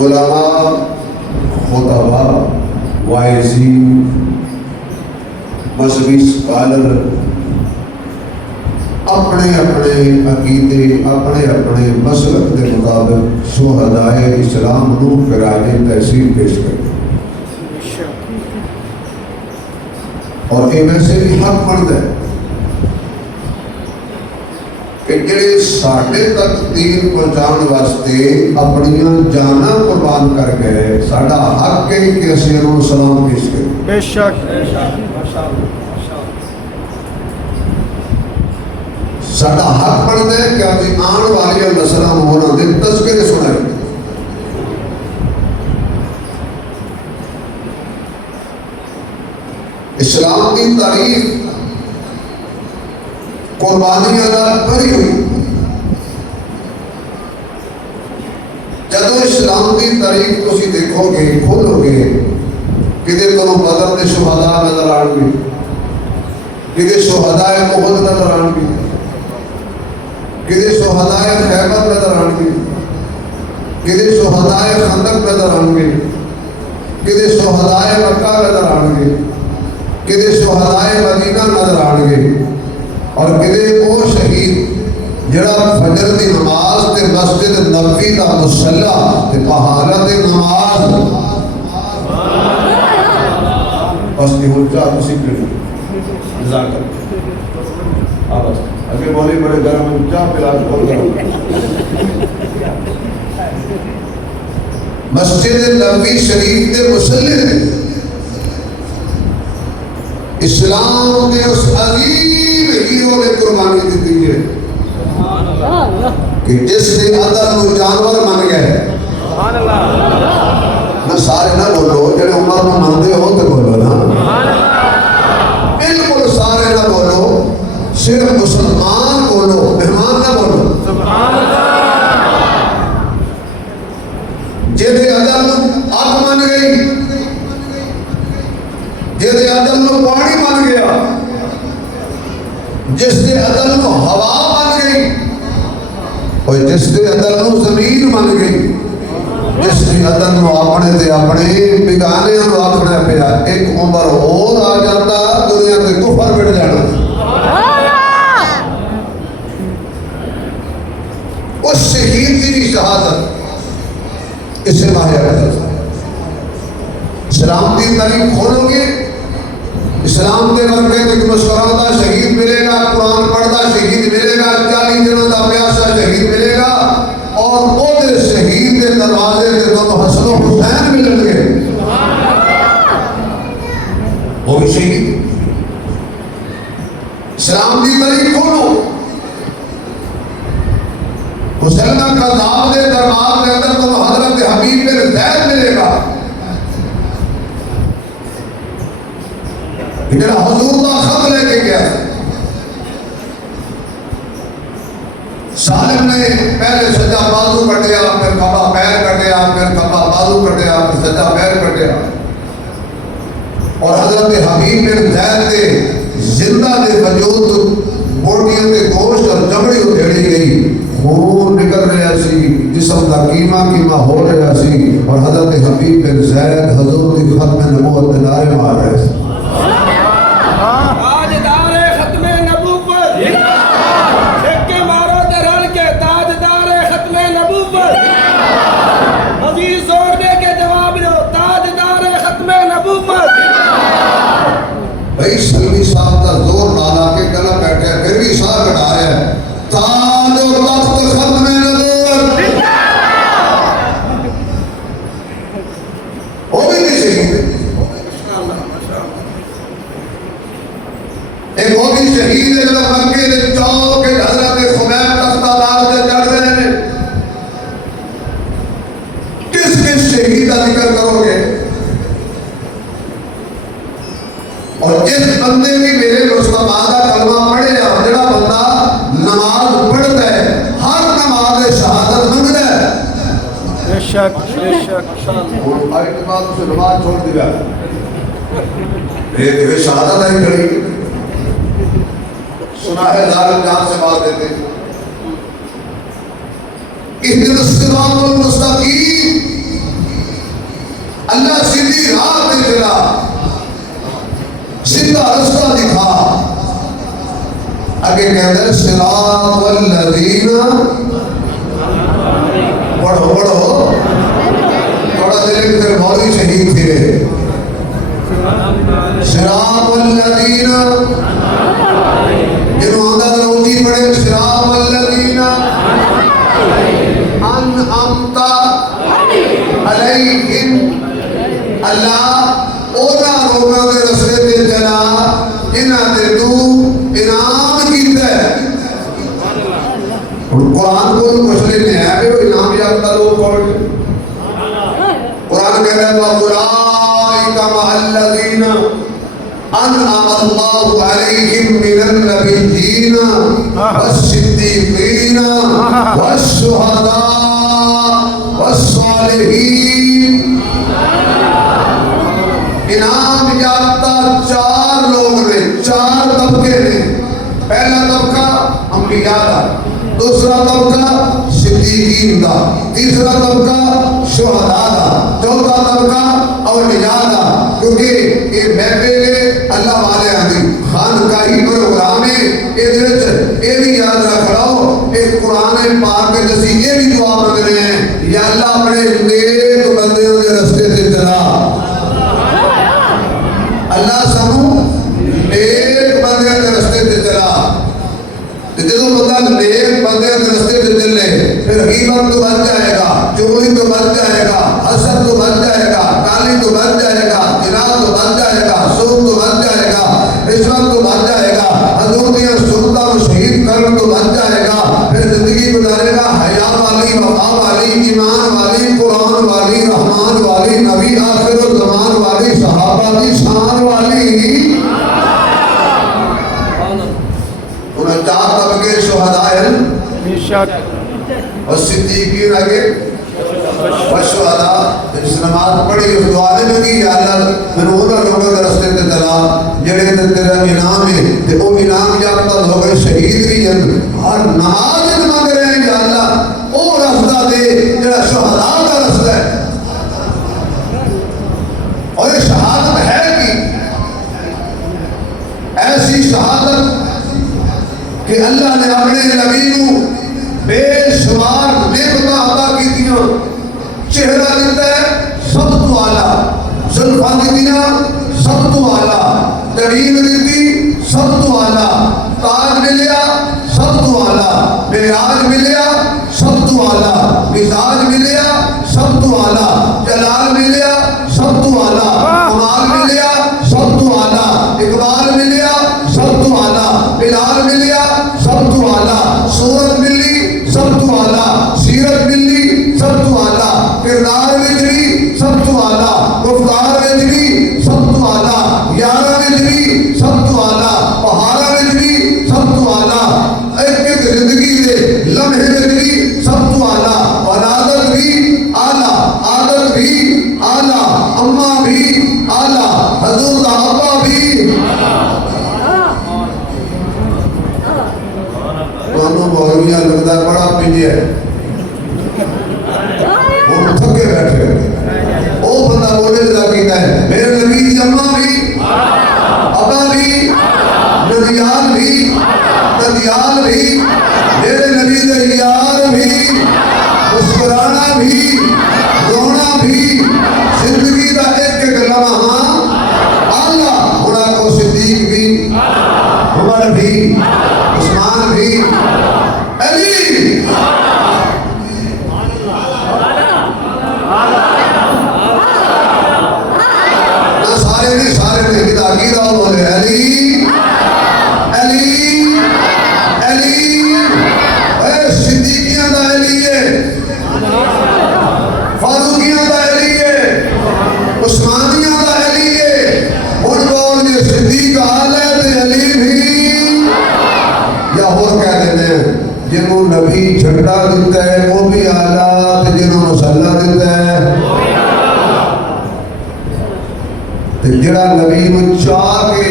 علماء، خطبہ، واعظین، مذہبی اسکالر اپنے اپنے عقیدے، اپنے اپنے مسلک کے مطابق شہدائے اسلام نو خراج تحسین پیش کرتے اور یہ ویسے بھی حق بنتا ہے کہ جڑے ساڈے تک دین پہنچاؤن واسطے اپنی جاناں قربان کر گئے، ساڈا حق ہے کہ اسی انہاں نوں سلام پیش کریں۔ بے شک ساڈا حق بنتا ہے کہ اپنی آن والی نسلاں نوں انہاں دے تذکرے سنائیں۔ اسلام کی تاریخ قربانیاں نال بھری ہوئی۔ جدو اسلام کی تاریخ تسی دیکھو گے، کھولو گے، کدے تنوں بدر دے شہداء نظر آن گے، کدے شہداء احد نظر آن گے، کدے شہداء خیبر نظر آن گے، کدے شہداء خندق نظر آن گے، کدے شہداء مکہ نظر آن گے، کدے شہداء مدینہ نظر آن گے، اور کدے وہ شہید جڑا فجر دی نماز تے مسجد نبوی دا مصلی تے پہاڑا تے نماز بس نہیں ہو جا کسی پھر نظام کر آباز اگر بولی بڑے گرم ہم چاہ پھر آج بول گرم مسجد نبوی شریف تے مصلی اسلام نے اس عظیم ہیرو نے قربانی دی ہے کہ جس نے عدل و جانور من گئے۔ نہ سارے نہ بولو، جڑے عمر میں مندے ہو تو بولو نا، بالکل سارے نہ بولو، صرف مسلمان بولو، مہمان نہ بولو۔ جدے عدل آگ من گئی، جدے عدل نو پانی بن گیا، جس دے عدل نو ہوا بن گئی، اور جس دے عدل نو زمین بن گئی، جس دے عدل نو اپنے تے اپنے بگانے نو آکھنا پیا ایک عمر اور آ جاتا دنیا تے کفر بڑھ جانا۔ اس شہید کی شہادت اسے ماہر کرتا۔ اسلام کی تاریخ کھولو گے، اسلام کے ورکے ایک مسکراتا شہید ملے گا، قرآن پڑھتا شہید ملے گا، 40 دنوں کا پیاسا شہید ملے گا، اور وہ شہید کے دروازے کے دونوں حسن و حسین ملیں گے، وہ بھی شہید۔ اسلام کی تاریخ کھولو، مسلمہ کذاب کے دربار کے اندر تو حضرت حبیب بن زید ملے گا، جڑا حضور کا خط لے کے گیا۔ سالم نے پہلے سجا بازو کٹیا، پھر کھبا پیر کٹیا، پھر کھبا بازو کٹیا، پھر سجا پیر کٹیا، اور حضرت حبیب بن زید کے زندہ دے وجود بوٹیاں کے گوشت اور چمڑی ادھیڑی گئی، خون نکل رہا سی، جسم کا کیما ہو رہا سی، اور حضرت حبیب بن زید حضور کی ختم نبوت کے نعرے مار رہے سی۔ بھائی سلمی صاحب کا زور لالا کے گلا بیٹھے ہیں، پھر بھی ساتھ کٹا رہے ہیں، تاج و تخت ختم نبوت، وہ بھی نہیں شہید ہے، ایک وہ بھی شہید ہے جو مکے نے چوک کے حضرت خبیب تختہ دار سے چڑھ رہے ہیں۔ کس کس شہید کا ذکر کرو گے؟ اور جس بندے بھی میرے مصطفیٰ کا کلمہ پڑھے گا، جڑا بندہ نماز پڑھتا ہے، ہر نماز شہادت منگتا ہے، بے شک بے شک، وہ ہماری نماز سے نماز چھوڑ دیا، یہ شہادت ہے کھڑی، سنا ہے ظالم جان سے بات دیتے، اہدنا الصراط المستقیم، اللہ سیدھی راہ پہ چلا، سیدھا رستہ دکھا. آگے کہتا ہے صراط الذین، پڑھو پڑھو تھوڑا دل پھر مولوی شہید تھے. صراط الذین، جنہوں آدھا روزی پڑھے صراط الذین انعمت علیہم، اللہ اونا رونا دے رسلے دے چلا جنہاں دے تو انعام کیتا ہے. قرآن کو مسئلے میں ہے کہ وہ انعام یافتہ لوگ کون ہیں؟ قرآن کہہ رہا ہے وَأُولَٰئِكَ مَعَ الَّذِينَ أَنْعَمَ اللَّهُ عَلَيْهِم مِّنَ النَّبِيِّينَ وَالصِّدِّيقِينَ وَالشُّهَدَاءِ وَالصَّالِحِينَ. انعام یافتہ چار لوگ نے، چار طبقے نے. پہلا طبقہ انبیاء کا، دوسرا طبقہ صدیقین کا، تیسرا طبقہ شہداء کا، چوتھا طبقہ اولیاء کا. کیونکہ یہ محفل اللہ والے آدھی خانقاہی پروگرام ہے. یہ بھی یاد رکھ لو، ایک قرآن پاک کے جیسی یہ بھی دعا مانگ رہے ہیں یا اللہ اپنے نیک بندیوں کے رستے سے چلا. اللہ سانو نیک بندیوں کے رستے سے چلا. جدو بندہ نیک بندیوں کے رستے سے چلے پھر غیبت تو بچ جائے گا، چغلی تو بچ جائے گا، حسد تو بچ جائے گا، گالی تو بچ جائے گا، زنا تو بچ جائے گا، سود تو بچ جائے گا، رشوت تو بچ جائے گا، حضوریاں سنتوں کو شہید کرن تو بچ جائے گا. پھر زندگی گزارے گا حیا والی، وفا والی، ایمان والی، قرآن والی، رحمان والی، نبی آخر الزمان والی، صحابہ کی شان والی. انہیں چار طبقے شہداء ہیں بے شک اور صدیقین آگے اور شہداء. جس نماز پڑھی اس دعا نے لگی یا اللہ میں انہوں لوگوں کے رستے تے چلا جڑے تے تیرا انعام ہے تے وہ انعام یافتہ لوگ شہید بھی ہیں. اور نماز مانگ رہے ہیں یا اللہ وہ رستہ دے جڑا شہداء کا رستہ ہے. اور یہ شہادت ہے کہ ایسی شہادت کہ اللہ نے اپنے نبی کو بے شمار نعمتاں عطا کیتیاں. چہرہ دیتا ہے سب تو اعلیٰ، زلفاں دیتیاں سب تو اعلیٰ، تعلیم دیتی سب تو اعلیٰ، تاج ملیا سب تو اعلیٰ، معراج ملیا سب تو اعلیٰ، مزاج ملیا سب تو اعلیٰ، جلال ملیا سب تو اعلیٰ، کمال ملیا سب تو اعلیٰ، اقبال ملیا سب تو اعلیٰ، بلال ملیا سب تو اعلیٰ، صورت ملی سب تو اعلیٰ، سیرت ملی سب تو اعلیٰ، کردار وجری سب تو اعلیٰ، گفتار وجری سب تو اعلیٰ، یارہ وجری سب تو اعلیٰ، پہارہ وجری سب تو اعلیٰ، ایک ایک زندگی دے لمحے وجری سب تو اعلیٰ، اور عادت بھی اعلیٰ، عادت بھی اعلیٰ، اماں بھی اعلیٰ، حضور کا ابا بھی. تو مولویاں لگتا ہے بڑا پیجے ہے، وہ تھکے بیٹھے وہ بندہ بولے جدا کیتا ہے میرے نبی کی اماں بھی ابا بھی ندیال بھی ندیال بھی میرے نبی کے یار بھی مسکرانا بھی رونا بھی زندگی کا ایک ایک لمحہ اللہ خدا کو صدیق بھی عمر بھی عثمان بھی علی نہ سارے نہیں سارے میں عقیدہ بولے علی علی علی اے صدیقیاں دا علی ہے، فاروقیاں دا علی ہے، عثمانیاں دا علی ہے. ان بول یہ صدیق آل ہے تے علی بھی یا اور کہہ دیتے ہیں جنہوں نبی جھنڈا دیتا ہے وہ بھی آلہ تے جنہوں مسلح دیتا ہے تے جڑا نبی کو چاہ کے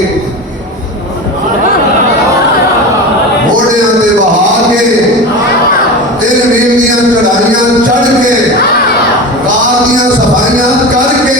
گھوڑیاں تے بہا کے تیل میل دیاں چڑھائیاں چڑھ کے کار دیاں صفائیاں کر کے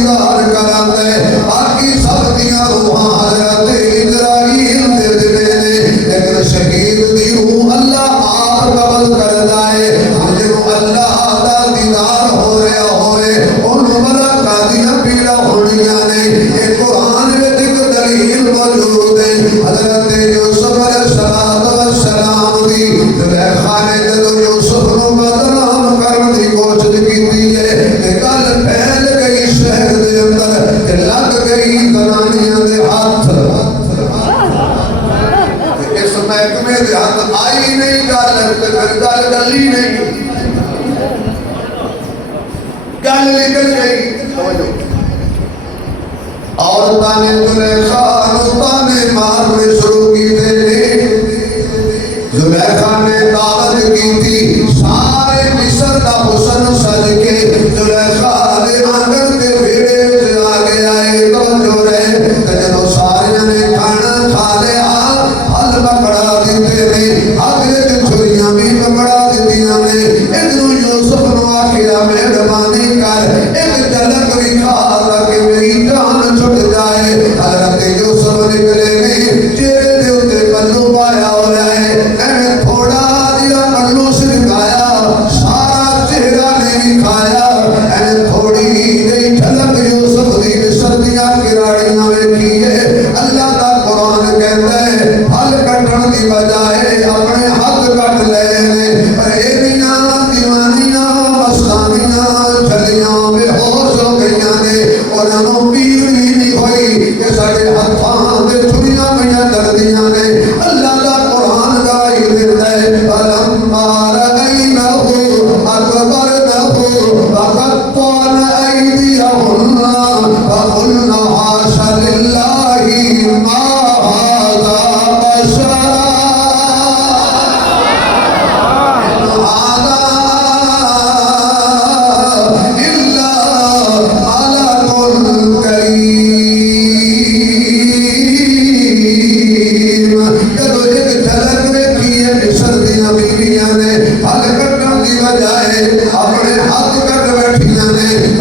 دیدار کراندے باقی سب دیاں روحاں حضرت اسرائیل دے دے لیکن شہید دی روح اللہ آپ قبض کر دائے جو اللہ دا دیدار ہو رہا ہوئے انہوں ملکہ دیاں پیڑا ہوڑیاں نے یہ قرآن میں ایک دلیل موجود ہے حضرت یوسف علیہ السلام دی زلیخا نے جدو یوسف نو بدنام کرنے دی کوشش کی ہے کہ گل پھیل گئی شہر دے اندر کہ لگ گئی زنانیاں دے ہاتھ اس محکمے دے ہاتھ آئی نہیں گل گلی نہیں گل نکل گئی عورتاں نے زلیخا عورتاں نے مارنے شروع کی تھے زلیخا نے دعوت کی تھی سارے مصر کا حسن سج کے زلیخا دے آنگن کے بھیڑے سے آگے آئے توجہ رہے جنہوں سارے نے کھانا کھا لیا پھل پکڑا دیتے نے آگے چھریاں بھی پکڑا دیتیاں نے ادھر یوسف نو آخیا مہربانی کر ایک جھلک بھی کھا تاکہ میری جان چھٹ جائے حضرت یوسف نکلے نے چہرے دے اتے پلو پایا ہو جائے میں تھوڑا دیا پلو سے دکھایا سارا چہرہ نہیں کھایا میں تھوڑی دے جھلک یوسف دی سردیاں گراڑیاں ویکھی ہے اللہ کا قرآن کہتا ہے پھل کٹن دی بجائے اپنے ہاتھ کٹ لے پر ایویاں دیوانیاں مستانیاں چلیاں بے ہوش ہو گئیاں نے انہاں نوں پیڑ بھی نہیں ہوئی کہ ساڈے ہتھاں تے چھریاں پئیاں ڈردیاں نے اللہ دا قرآن گواہی دیندا ہے فلما رأينه أكبرنه وقطعن أيديهن فقلن حاش لله ما هذا بشرا اپنے ہاتھ کٹ بیٹھیاں نے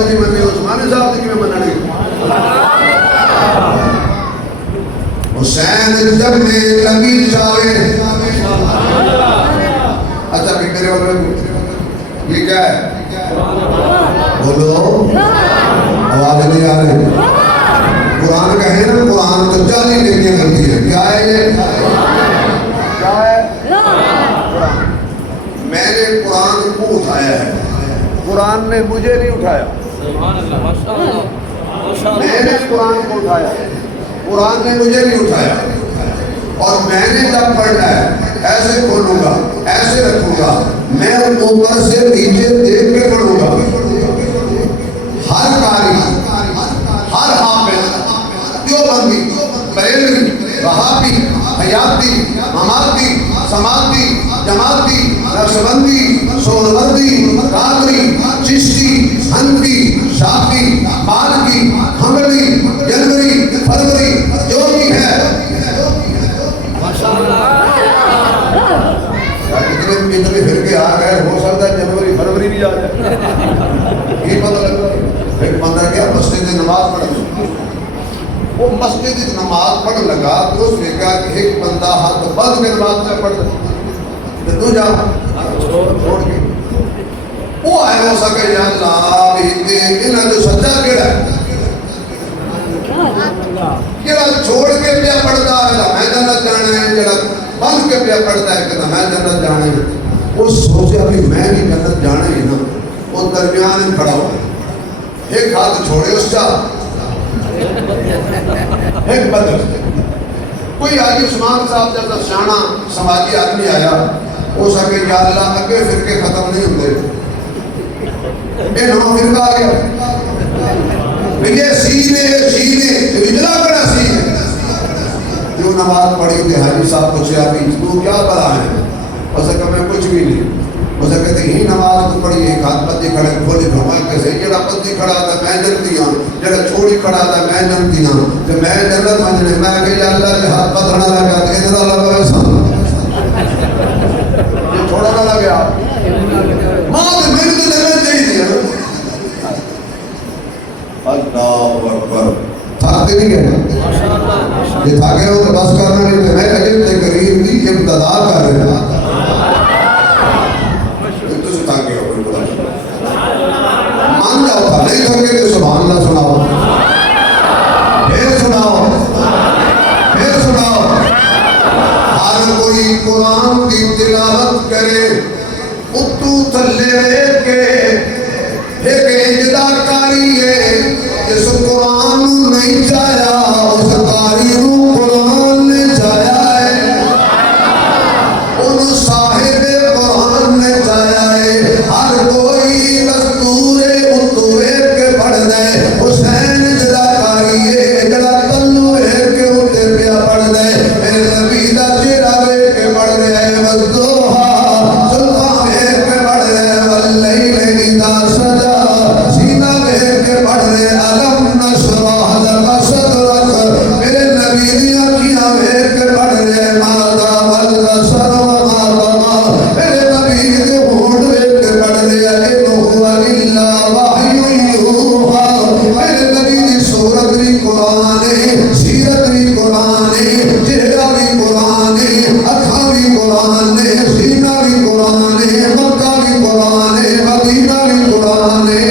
صاحب کی مننے عثمانی صاحب کی مننے حسین جب میں لگی جاوے اچھا کہ میرے والے یہ کیا ہے بولو آواز نہیں آ رہی قرآن کا ہے نا قرآن تو جالی لے کے کرتی ہے کیا ہے یہ کیا ہے میں نے قرآن کو اٹھایا ہے قرآن نے مجھے نہیں اٹھایا میں نے قرآن کو اٹھایا قرآن نے مجھے نہیں اٹھایا اور میں نے جب پڑھنا ہے ایسے کھولوں گا ایسے رکھوں گا میں اوپر سے نیچے دیکھ کے پڑھوں گا ہر قاری ہر حافظ دیوبندی بریلوی وہابی حیاتی مماتی سماعتی جماعتی نقشبندی سہروردی قادری چشتی حنفی شافعی مالکی حنبلی جنوری فروری جو بھی ہے اتنے فرقے آ گئے ہو سکتا ہے جنوری فروری بھی آ جائے یہ پتہ لگ رہا ہے ایک بندہ گیا مسجد نماز پڑھنے وہ مسجد نماز پڑھ لگا تو اس نے کہا کہ ایک بندہ ہاتھ بند کے نماز میں پڑھ تو جا چھوڑ کے وہ آئے ہو سکے یا اللہ انہاں جو سچا کیڑا ہے کیڑا چھوڑ کے پیا پڑھتا ہے میں جنت جانا ہے جڑا بند کے پیا پڑھتا ہے کہ میں جنت جانا ہے وہ سوچا بھی میں بھی جنت جانا ہی نا وہ درمیان میں کھڑا ہوا ایک ہاتھ چھوڑے اس کا ایک بدل کوئی حاجی عثمان صاحب جب شانہ سماجی آدمی آیا ہو سکے یا اللہ اگے فرقے ختم نہیں ہوتے اے نو فرقہ آ گیا یہ سینے اجلا کرا سینے جو نماز پڑھی تھی حاجی صاحب پوچھے آبی تو کیا پڑھا ہے اسے کہا میں کچھ بھی نہیں اسے کہتے ہی نماز تو پڑھی ایک ہاتھ پتی کھڑے کھولے فرمائے کیسے جڑا پتی کھڑا تھا میں جنتی ہوں جڑا چھوڑی کھڑا تھا میں جنتی ہوں کہ میں جنت منجنے میں کہ یا اللہ کے ہاتھ پتھرنا لگا تو ادھر اللہ کا سامنے یہ چھوڑا نہ لگیا ماں تو میری تو جنت چاہیے اللہ اکبر تھاکتے نہیں گئے یہ تھاکے ہو تو بس کرنا نہیں تو میں عجب سے قریب کی ابتدا کر رہے ہیں تو سے تھاکے ہو مان جاؤ تھا نہیں تھاکے تو سبحان اللہ سناؤ پھر سناؤ پھر سناؤ ہر کوئی قرآن کی تلاوت کرے اتو تھلے کے ایک اجدا کاری ہے جس قرآن نہیں چاہیا اس کاری رو قرآن نے چاہیا ہے ان صاحب قرآن نے چاہیا ہے ہر کوئی دستور اتوے کے پڑھ دے حسین اجدا کاری ہے جڑا تلو ہے کہ اتے پیا پڑھ دے میرے نبی دا چہرہ وے کے پڑھ دے وضوحا سلطان ہے کے پڑھ دے واللیل اذا سجا سینہ ہے کے پڑھ دے علم نشرح لك صدرك میرے نبی دی آنکھیاں ہے کے پڑھ دے ماذا والبصر وما طغى میرے نبی دے ہونٹ ہے کے پڑھ دے ان هو الا وحی یوحى میرے نبی دی صورت بھی قرآن ہے سیرت بھی قرآن ہے چہرہ بھی قرآن ہے اکھاں بھی قرآن ہے سینہ بھی قرآن ہے مکہ بھی قرآن ہے مدینہ بھی قرآن ہے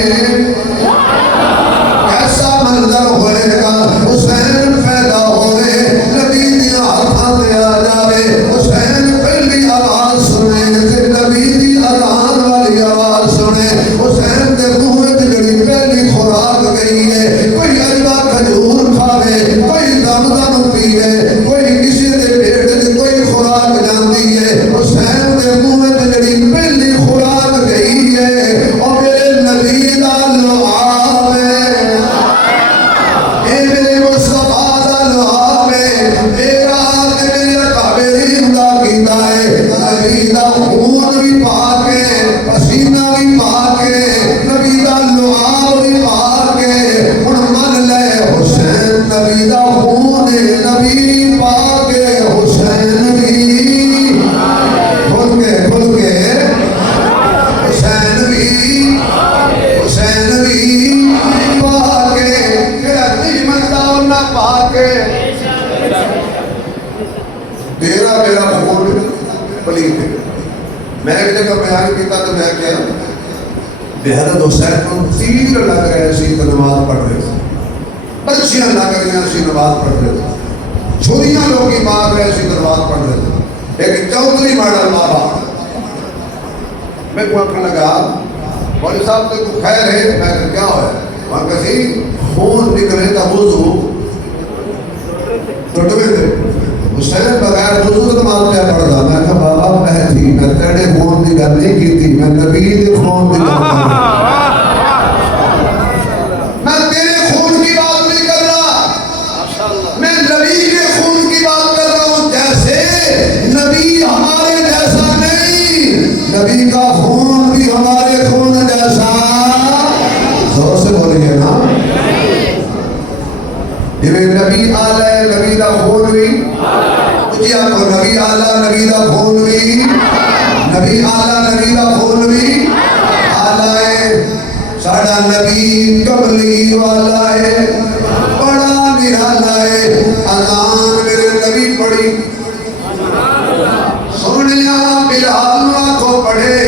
ایسا منظر ہوئے گا حسین پیدا ہوئے نبی دی ہاتھاں تے آ جاوے حسین پہلی آواز سنے تے نبی دی اذان والی آواز سنے حسین دے منہ وچ جڑی پہلی خوراک گئی ہے کوئی اجوا کھجور کھاوے کوئی دم دم پیوے کوئی کسی دے پیٹ وچ کوئی خوراک جاندی ہے حسین دے منہ وچ جڑی پہلی خوراک گئی ہے او میرے نبی دا لعاب ہے اے میرے میں ایک جگہ بیان کیا تو میں کیا بے حضرت حسین کو تیر لگ رہے سی تو نماز پڑھ رہے تھے، بچیاں لگ رہی سی نماز پڑھ رہے تھے، چھریاں لوگ ہی مار رہے سی تو نماز پڑھ رہے تھے، ایک چودھری ماڈل بابا میں کو آنکھنے لگا مولوی صاحب تو کو خیر ہے، میں کہا کیا ہوا ہے؟ وہاں کسی خون نکلے تا وضو تو ڈبے تھے حسین بغیر وضو تو نماز پہ پڑھ رہا، میں کہا بابا میں تھی میں تیرے خون کی گل نہیں کی تھی، میں نبی کے خون کی گل کر رہا، میں تیرے خون کی بات نہیں کر رہا، میں نبی کے خون کی بات کر رہا ہوں، جیسے نبی ہمارے جیسا نہیں، نبی کا خون بھی ہمارے خون جیسا، زور سے بولیے نا، یہ نبی آلہ ہے، نبی کا خون بھی جی آپ کو نبی آلہ نبی کا خون بھی، نبی آلہ نبی کا خون بھی آلہ ہے، ساڑھا نبی کملی والا ہے، بڑا نرالا ہے، اذان میرے نبی پڑھی سنیا بلال کو پڑھے،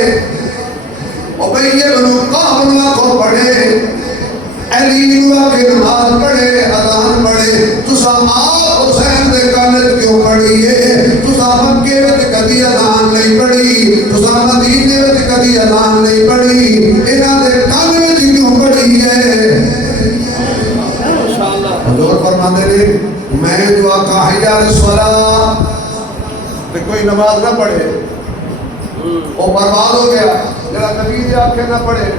ابی بن کعب کو پڑھے، علی کے نماز پڑھے، اذان پڑھے، تسا آپ حسین دے کانت کیوں پڑھیے؟ تسا مکے وچ کدی اذان نہیں پڑھی، تسا مدینے وچ کدی اذان نہیں پڑھی، انہاں دے کان وچ کیوں پڑھیے؟ حضور فرماتے نے میں جو آقا حی علی الصلاۃ تے کوئی نماز نہ پڑھے وہ برباد ہو گیا، جڑا نبی دے آکھے نہ پڑھے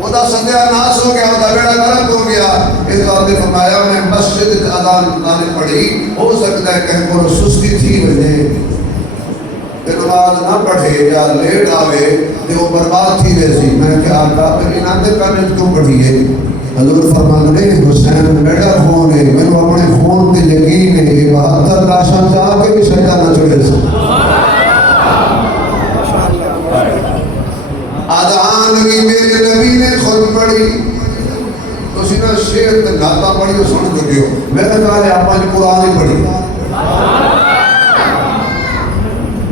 وہ دا ستیہ ناس ہو گیا، وہ دا بیڑا غرق ہو گیا۔ اس بات نے فرمایا میں مسجد اذان نے پڑھی، ہو سکتا ہے کہ کو سستی تھی وجہ کہ نماز نہ پڑھے یا لیٹ آوے کہ وہ برباد تھی ویسی، میں کیا آقا میری ناندے کرنے کیوں پڑھیے؟ حضور فرماتے ہیں حسین میرا خون ہے، میں نے اپنے خون تے یقین ہے، یہ 72 لاشاں چاہ کے بھی سجدہ نہ چڑھے سے آدھان کی میرے نبی نے خود پڑھی تو سینا شیر تے گاتا پڑھی تو سن چکے ہو، میں نے کہا ہے آپ نے قرآن ہی پڑھی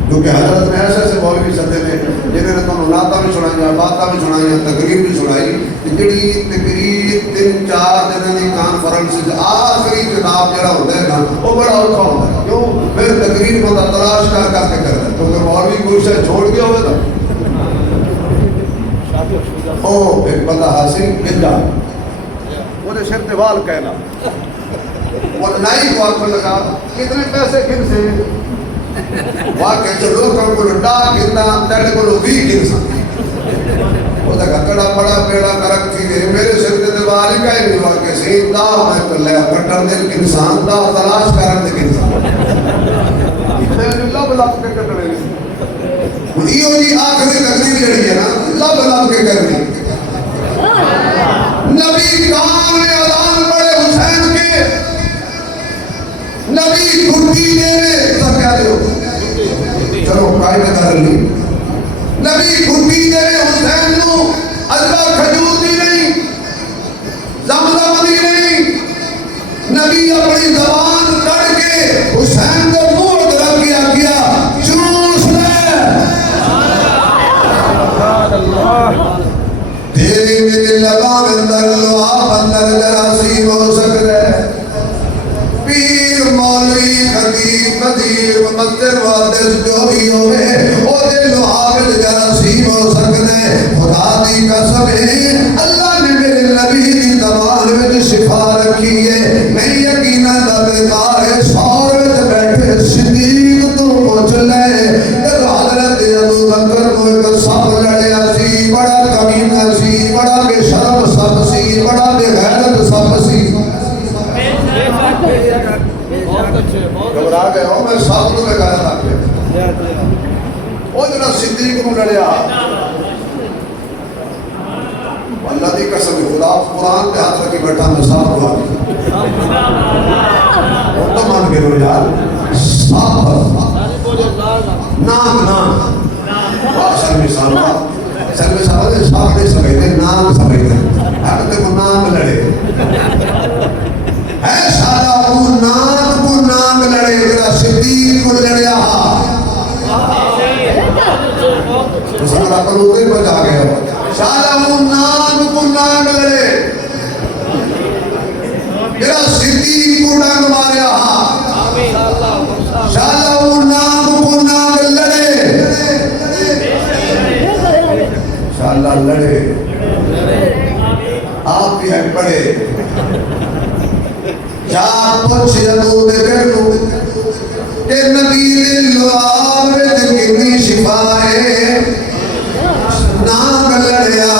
کیونکہ حضرت نے ایسے ایسے مولوی سدے نے جنہوں نے تمہیں نعتاں بھی سنائیاں، باتاں بھی سنائیاں، تقریر بھی سنائی، جڑی تقریر 3-4 دن کی کانفرنس آخری کتاب جڑا ہوتا ہے نا وہ بڑا اوکھا ہوتا ہے، کیوں پھر تقریر بندہ تلاش کر کر کے کرتا ہے، کیونکہ مولوی کوئی سے چھوڑ گیا ہوئے تھا او ایک بندہ حاصل گنجا وہ نے شرط وال کہنا وہ نائی کو آنکھوں لگا کتنے پیسے گن سے واقعی جو لوگوں کو لٹا گننا تیرے کو لوگ بھی گن سکتے وہ تک کڑا پڑا پیڑا کرک تھی گئے میرے شرط دیواری کا ہی نہیں واقعی سین دا میں تو لیا کٹر دل انسان دا تلاش کرن دل انسان میں نے لب لب کے کٹڑے یہ ہوئی آخری تقریر جڑی ہے نا لب لب کے کرنی نبی کام نے اذان پڑھے حسین کے نبی گھٹی دے سب کیا دے ہو چلو قائدہ کر لی نبی گھٹی دے حسین نو اللہ کھجور دی نہیں زمزم دی نہیں نبی اپنی زبان کڑ کے حسین دے منہ طرف کیا چوس لے تیری میں لگام اندر لوہا بندر جراثیم ہو سکتا ہے پیر مولوی خطیب قدیر ممثل محدث جو بھی ہوئے وہ دل لوہا بندر جراثیم ہو سکتا ہے خدا دی قسم ہے اللہ نے میرے نبی کی زبان میں شفا رکھی ہے میں یقینا دبکار ہے سور میں بیٹھے صدیق تو پوچھ لے جب حضرت ابو بکر کو ایک سب لڑیا سی بڑا کمینہ سی بڑا بے شرم سب سی بڑا بے غیرت سب سی گھبرا گئے ہوں میں سب کو لگایا تھا وہ جنہا صدیق کو لڑیا اللہ دی قسم خدا قرآن پہ ہاتھ رکھی بیٹھا میں صاحب ہوا وہ تو مان کے رو یار صاحب نام سلمی صاحب صاحب نے سمجھتے نام سمجھتے اگر کو نام لڑے ہے سارا وہ نام لڑے جرا صدیق کو لڑیا آپ بھی ہے پڑھے چار پوچھ جدو دے کرنو کہ نبی للعاب کنی شفائے نام لڑیا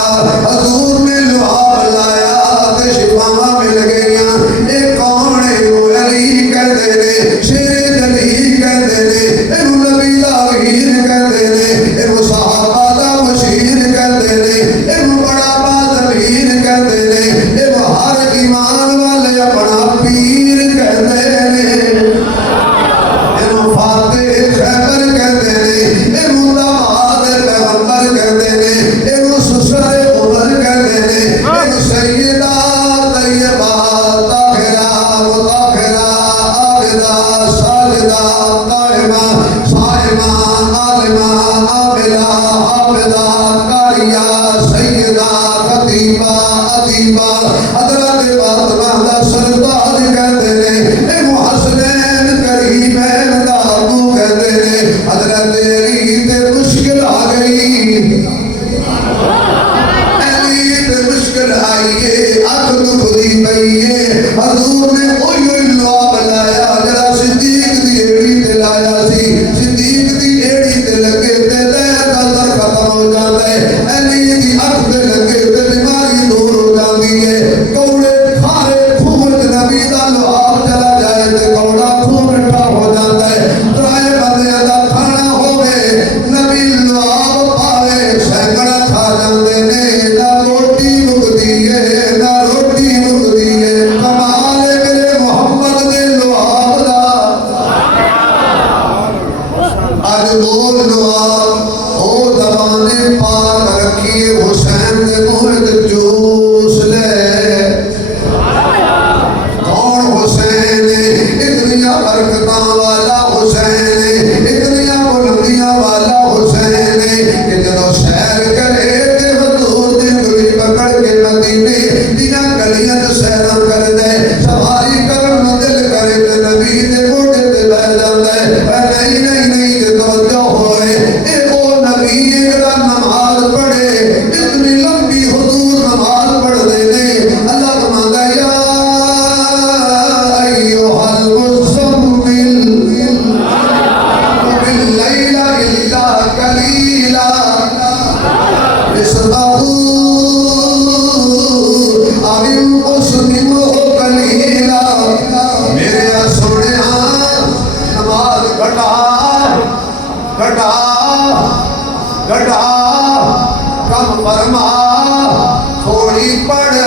حضور نے لعاب لایا تے شفاہ مل گئیاں اے کون ہے وہ علی کہہ دے نے شیر علی کہہ دے نے اے نبی دا ویر کہہ دے نے اے صحابہ دا مشیر کہہ دے نے اے بڑا بادبیر کہہ دے نے اے ہر ایمان والے اپنا پیر کہہ دے نے فاتح خیبر کہتے ہیں اے مدامات پیغمبر کہتے ہیں اے سسر عمر کہتے ہیں اے سیدہ طیبہ طاہرہ مطہرہ عابدہ ساجدہ قائمہ صائمہ عالمہ عاملہ حافظہ قاریہ سیدہ خطیبہ ادیبہ حضرت فاطمہ سردار کہتے ہیں اے محسنین کریمین حضرت علی تے مشکل آ گئی علی تے مشکل آئیے عقل خودی پئیے حضور نے اوہی لعاب لایا جڑا صدیق دی ایڑی تے لایا سی صدیق دی ایڑی تے لگے تے دیر دا در ختم ہو جاتا ہے علی دی اکھ تے لگے تے بیماری دور ہو جاتی ہے کوڑے کھارے پھوٹ نبی دا لعاب چلا جائے تے کوڑا پھوٹ مٹھا ہو جاتا ہے ترائے بندے دا کھانا ہوئے نبی لعاب پاوے سینکڑا کھا جاندے نے نہ روٹی مکدی ہے نہ روٹی مکدی ہے کمال میرے محمد دے لعاب دا اج بول لعاب او زبانے پاک رکھیے حسین دے منہ جوس لے کون حسین اتنیاں برکتاں والا حسین اتنیاں بلندیاں والا حسین کہ جدو سیر کرے تے حضور دی گلی پکڑ کے مدینے دیاں گلیاں جو سیراں کر دے سواری کرن نو دل کرے تے نبی دے موڈے تے بیٹھ جاندا ہے نہیں تے توجہ ہوئے اے او نبی جڑا نماز پڑھے اتنی لمبی حضور نماز پڑھ دے نے اللہ فرماندا یا ایھا المزمل باللیل الا قلیلا نصفہ او انقص منہ قلیلا میرے سونیا نماز گھٹا گھٹا گھٹا کم فرما تھوڑی پڑھ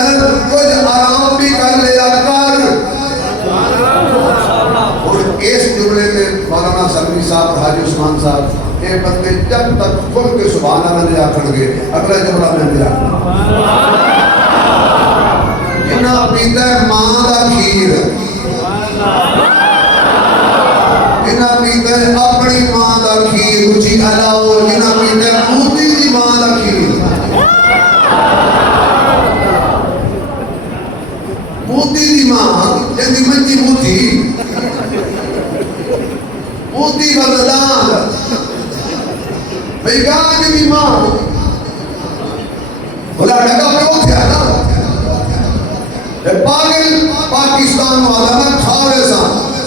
کچھ آرام بھی کر لیا کر اور اس جملے میں مولانا سلمی صاحب حاجی عثمان صاحب یہ بندے جب تک کھل کے سبحان اللہ دے آکھن گے اگلا جملہ میں دے جنہ پیتا ہے ماں دا کھیر جنہ پیتا ہے اپنی ماں دا کھیر اچھی علاؤ جنہ پیتا ہے موتی دی ماں دا کھیر موتی دی ماں جنہی منجی موتی موتی غزدان بیگان دی ماں بھلا ڈگا پہ ہو تھیا نا پاگل پاکستان والا میں کھاوے سا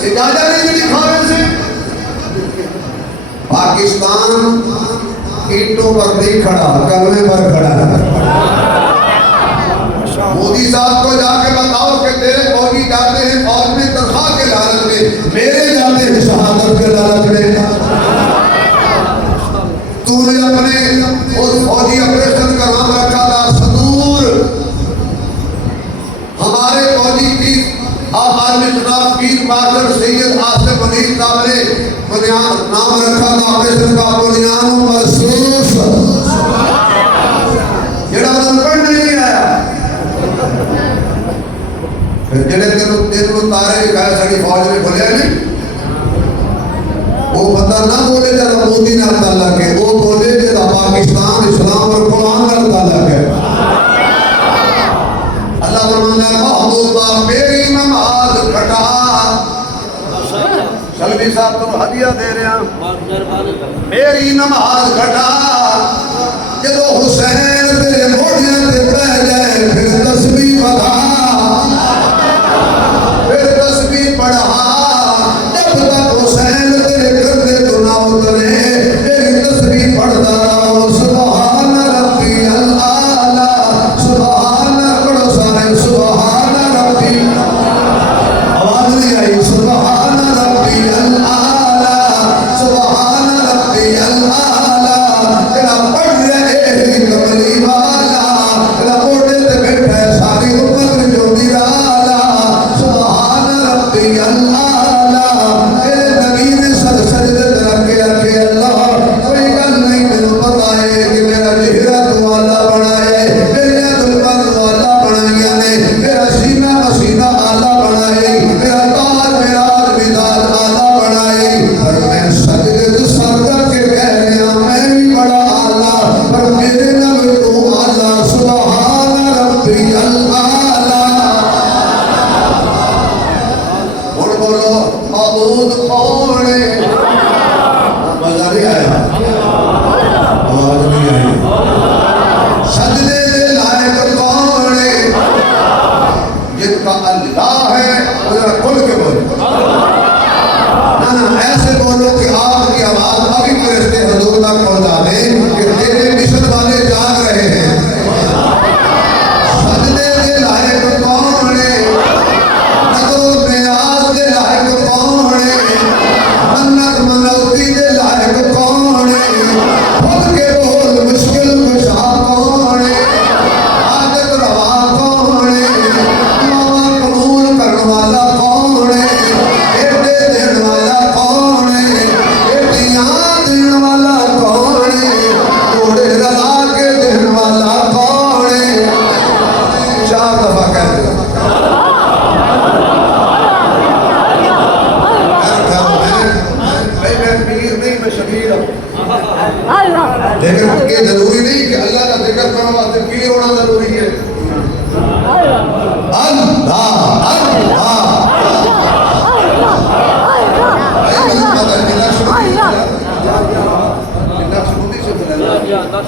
اجازہ نہیں ملی کھاوے سے پاکستان اینٹوں پر نہیں کھڑا کلمے پر کھڑا ہے مودی صاحب کو جا کے بتاؤ کہ تیرے فوجی جاتے ہیں فوج میں تنخواہ کے لالچ میں میرے جاتے ہیں شہادت کے لالچ میں تو نے اپنے اس فوجی آپریشن کا نام رکھا تھا صدور ہمارے فوجی کی عالمی جناب پیر مارشل سید آصف منیر صاحب نے نام رکھا تھا آپریشن کا بنیان محسوس جڑا انہوں پڑھ نہیں آیا جڑے تینوں تارے کہا سڑی فوج میں بھولیا نہیں وہ بندہ نہ بولے جڑا مودی نال تعلق ہے وہ بولے جڑا پاکستان اسلام اور قرآن نال تعلق ہے اللہ فرماتا ہے محبوبہ میری نماز گھٹا شلبی صاحب تم ہدیہ دے رہے ہیں میری نماز گھٹا جدو حسین تیرے موڑ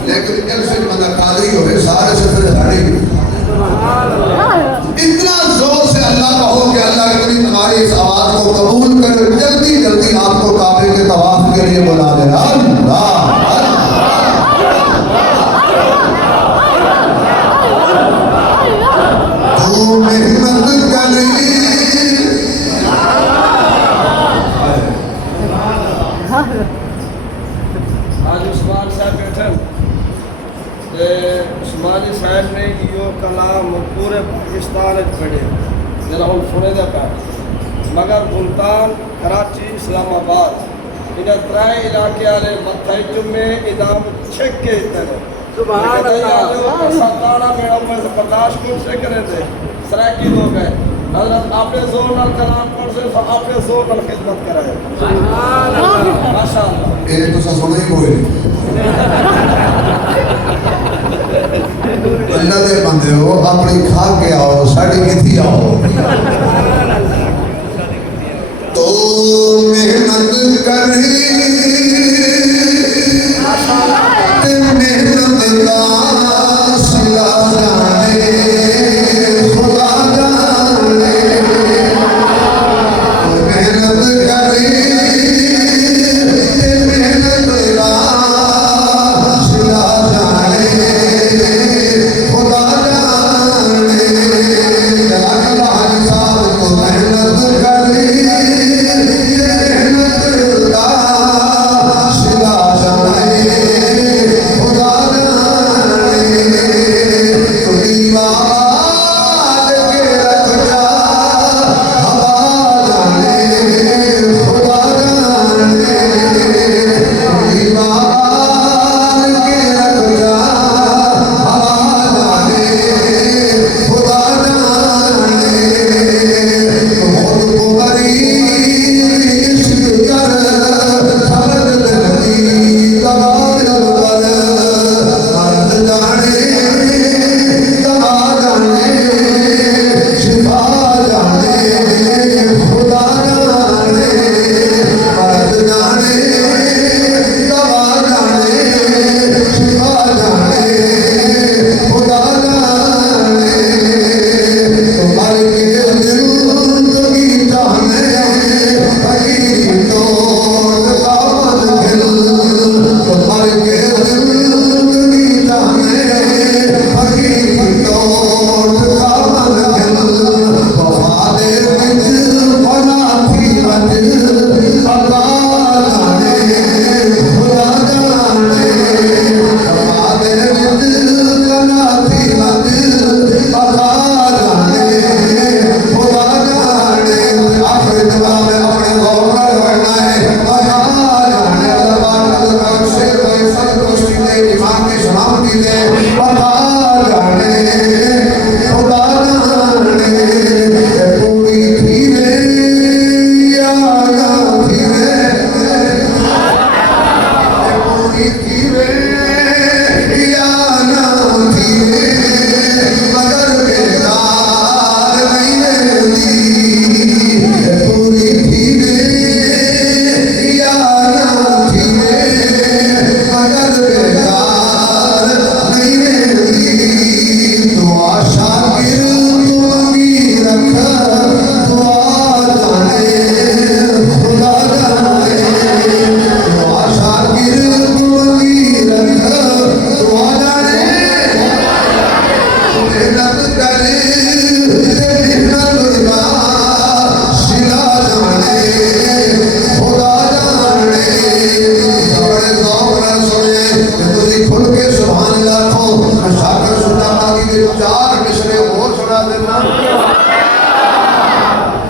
لیکن ایک سے بندہ قادری ہوئے سارے سے پھر دھاڑی اتنا زور سے اللہ کہو کہ اللہ اتنی تمہاری اس آواز کو قبول کر جلدی جلدی آپ کو کعبے کے طواف کے لیے بلا دے اللہ تو محنت کری آج عثمان صاحب بیٹھن عثمانی صاحب نے یہ کلام پورے پاکستان پڑھے جنہوں ہم سنے دے پہ مگر ملتان کراچی اسلام آباد انہیں ترائے علاقے والے متھائی جمعے ادام چھک کے اتنے سبحان اللہ ساتانا میرا میں سے برداشت کون سے کرے تھے سرائکی لوگ ہیں حضرت آپ نے زور نال کلام پڑھ سے تو آپ نے زور نال خدمت کرائے سبحان اللہ ماشاء اللہ یہ تو سنے ہی ہوئے اللہ دے بندے ہو اپنی کھا کے آؤ ساڑی کتھی آؤ تو محنت کری تے محنت کا سلا جانے خدا جانے محنت کری تے محنت کا سلا جانے خدا جانے اللہ صاحب کو محنت کری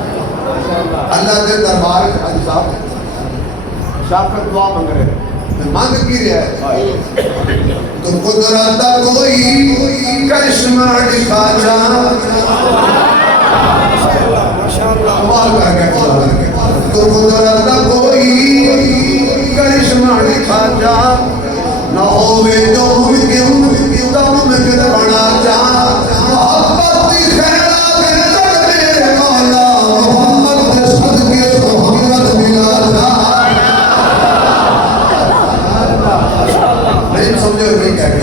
اللہ کے دربار شاکر دعا مانگ رہے ہیں مانگ کی رہا ہے تو قدرت کوئی کرشمہ دکھا جا کمال کر کے تو قدرت کوئی کرشمہ دکھا جا نہ ہوئے جو ممکن تو ممکن بنا جا محبت کی خیرات تک میرے مولا محمد کے صدقے محمد ملا جا نہیں سمجھو نہیں کہہ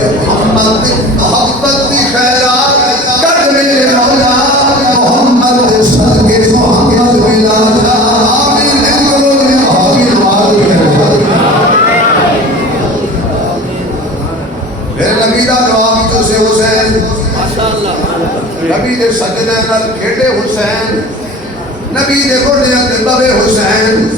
نبی دے سجدے نال کھیڈے حسین نبی دے گھوڑیاں تے دبے حسین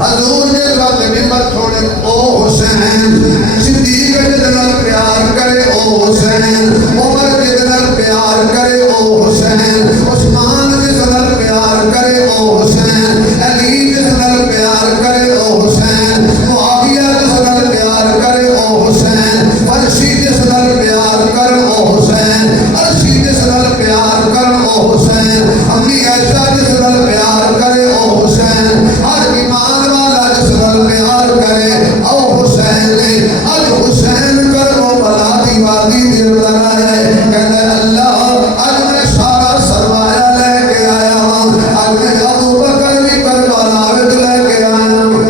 حضور نے رات ممبر چھوڑے او حسین صدیق دے نال پیار کرے او حسین عمر دے نال پیار کرے او حسین عثمان دے نال پیار کرے او حسین علی دے نال پیار کرے او حسین معاویہ دے نال پیار کرے او حسین فرشی دے نال پیار کرے او حسین عرشی دے نال پیار کرے او حسین امی عائشہ دے نال پیار کرے او حسین ہر ایمان والا دے نال پیار کرے او حسین اج حسین کرو بلا دی وادی دے اندر ہے کہندے اللہ اج میں سارا سرمایہ لے کے آیا ہوں اج میں ابو بکر بھی کربلا وچ لے کے آیا ہوں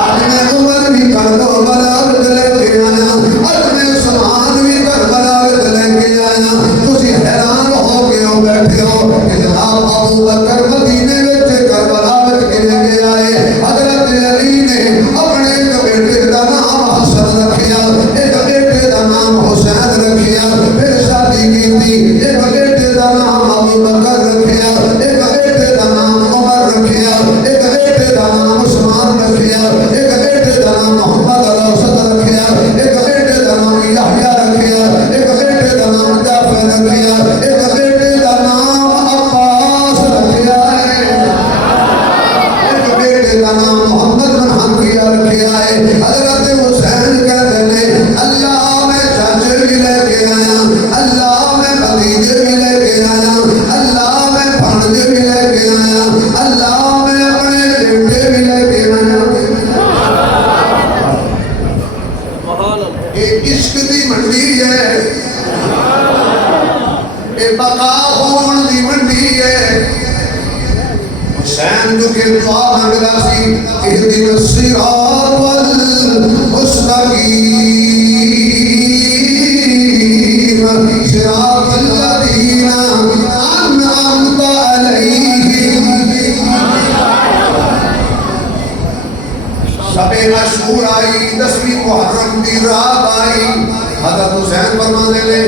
اج میں عمر بھی کربلا وچ لے کے آیا ہوں اج میں عثمان بھی کربلا وچ لے کے آیا ہوں تسی حیران ہو کے بیٹھے ہو کہ جناب ابو بکر مدینے وچ کربلا وچ لے کے آئے حضرت علی نے اپنے ایک بیٹے دا نام حسن رکھیا ایک بیٹے دا نام حسین رکھیا پھر شادی کیتی ایک بیٹے دا نام ابو بکر رکھیا ایک بیٹے دا نام عمر رکھیا ایک بیٹے دا نام عثمان رکھیا ایک بیٹے دا نام محمد الاوسط رکھیا ایک بیٹے دا نام یحییٰ رکھیا ایک بیٹے دا نام جعفر رکھیا ایک بیٹے دا نام عباس رکھیا ایک بیٹے دا نام محمد بن حنفیہ رکھیا ہے حضرت حسین کہتے ہیں اللہ میں چاچے بھی لے کے آیا اللہ میں بھتیجے بھی لے کے آیا اللہ میں بھانجے بھی لے کے آیا اللہ میں اپنے بیٹے بھی لے کے آیا یہ عشق دی منڈی ہے یہ بقا ہون دی منڈی ہے حسین جو کہ دعا مانگدا سی اہدنا الصراط المستقیم صراط الذین انعمت علیہم شب عاشور آئی 10ویں محرم دی رات آئی حضرت حسین فرماندے نے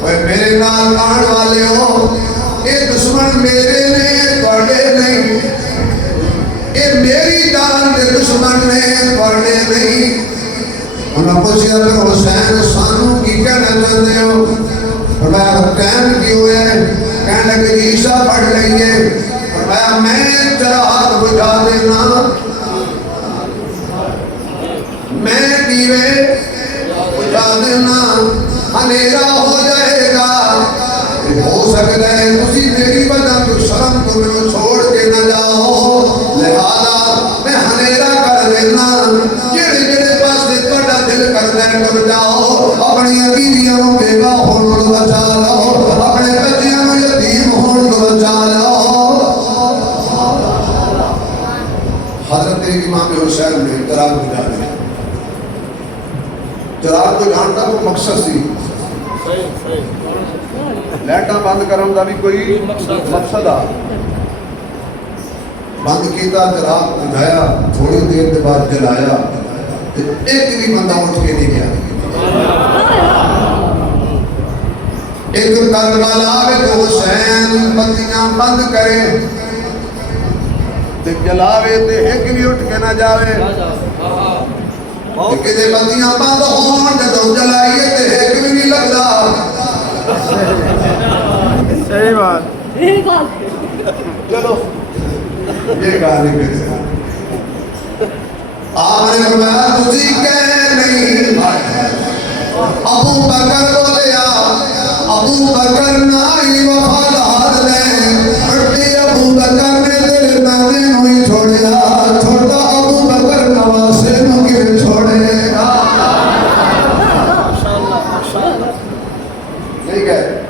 اوے میرے نال آن والے ہو اے دشمن میرے نے بڑے نہیں اے میری جان دے دشمن نے بڑے نہیں انہوں پوچھا پھر حسین سانو کی کہنا چاہتے ہو فرمایا کہن کی ہوئے کہنے لگے عیسیٰ پڑھ لئیے فرمایا میں چراغ بجھا دینا میں دیوے بجھا دینا اندھیرا ہو جائے گا ہو سکتا ہے اسی میری وجہ تو شرم تمہیں چھوڑ کے نہ جاؤ لہذا میں اندھیرا کر دینا جڑے جڑے پاس سے تھوڑا دل کر دے کر جاؤ اپنی بیویاں کو بیوہ ہونے کو بچا لو اپنے بچیاں کو یتیم ہونے کو بچا لو حضرت امام حسین نے چراغ بجھا دیا چراغ بجھانے کا کوئی مقصد سی لائٹاں بند کرن دا بھی کوئی مقصد آ بند کیتا چراغ بجھایا تھوڑی دیر کے بعد جلایا ایک بھی بندہ اٹھ کے نہیں گیا ایک کربلا وچ حسین بتیاں بند کرے تے جلاوے تے ایک بھی اٹھ کے نہ جاوے کدے بتیاں بند ہون جدوں جلائیے تے ایک بھی نہیں لگدا صحیح بات چلو یہ گانے کے آپ نے فرمایا تجھی کہ نہیں ابو بکر بولیا ابو بکر نائی وفادار نے ہٹی ابو بکر نے تیرے نانے ہوئی چھوڑیا چھوٹا ابو بکر نواسے نو کے چھوڑے گا نہیں کہتے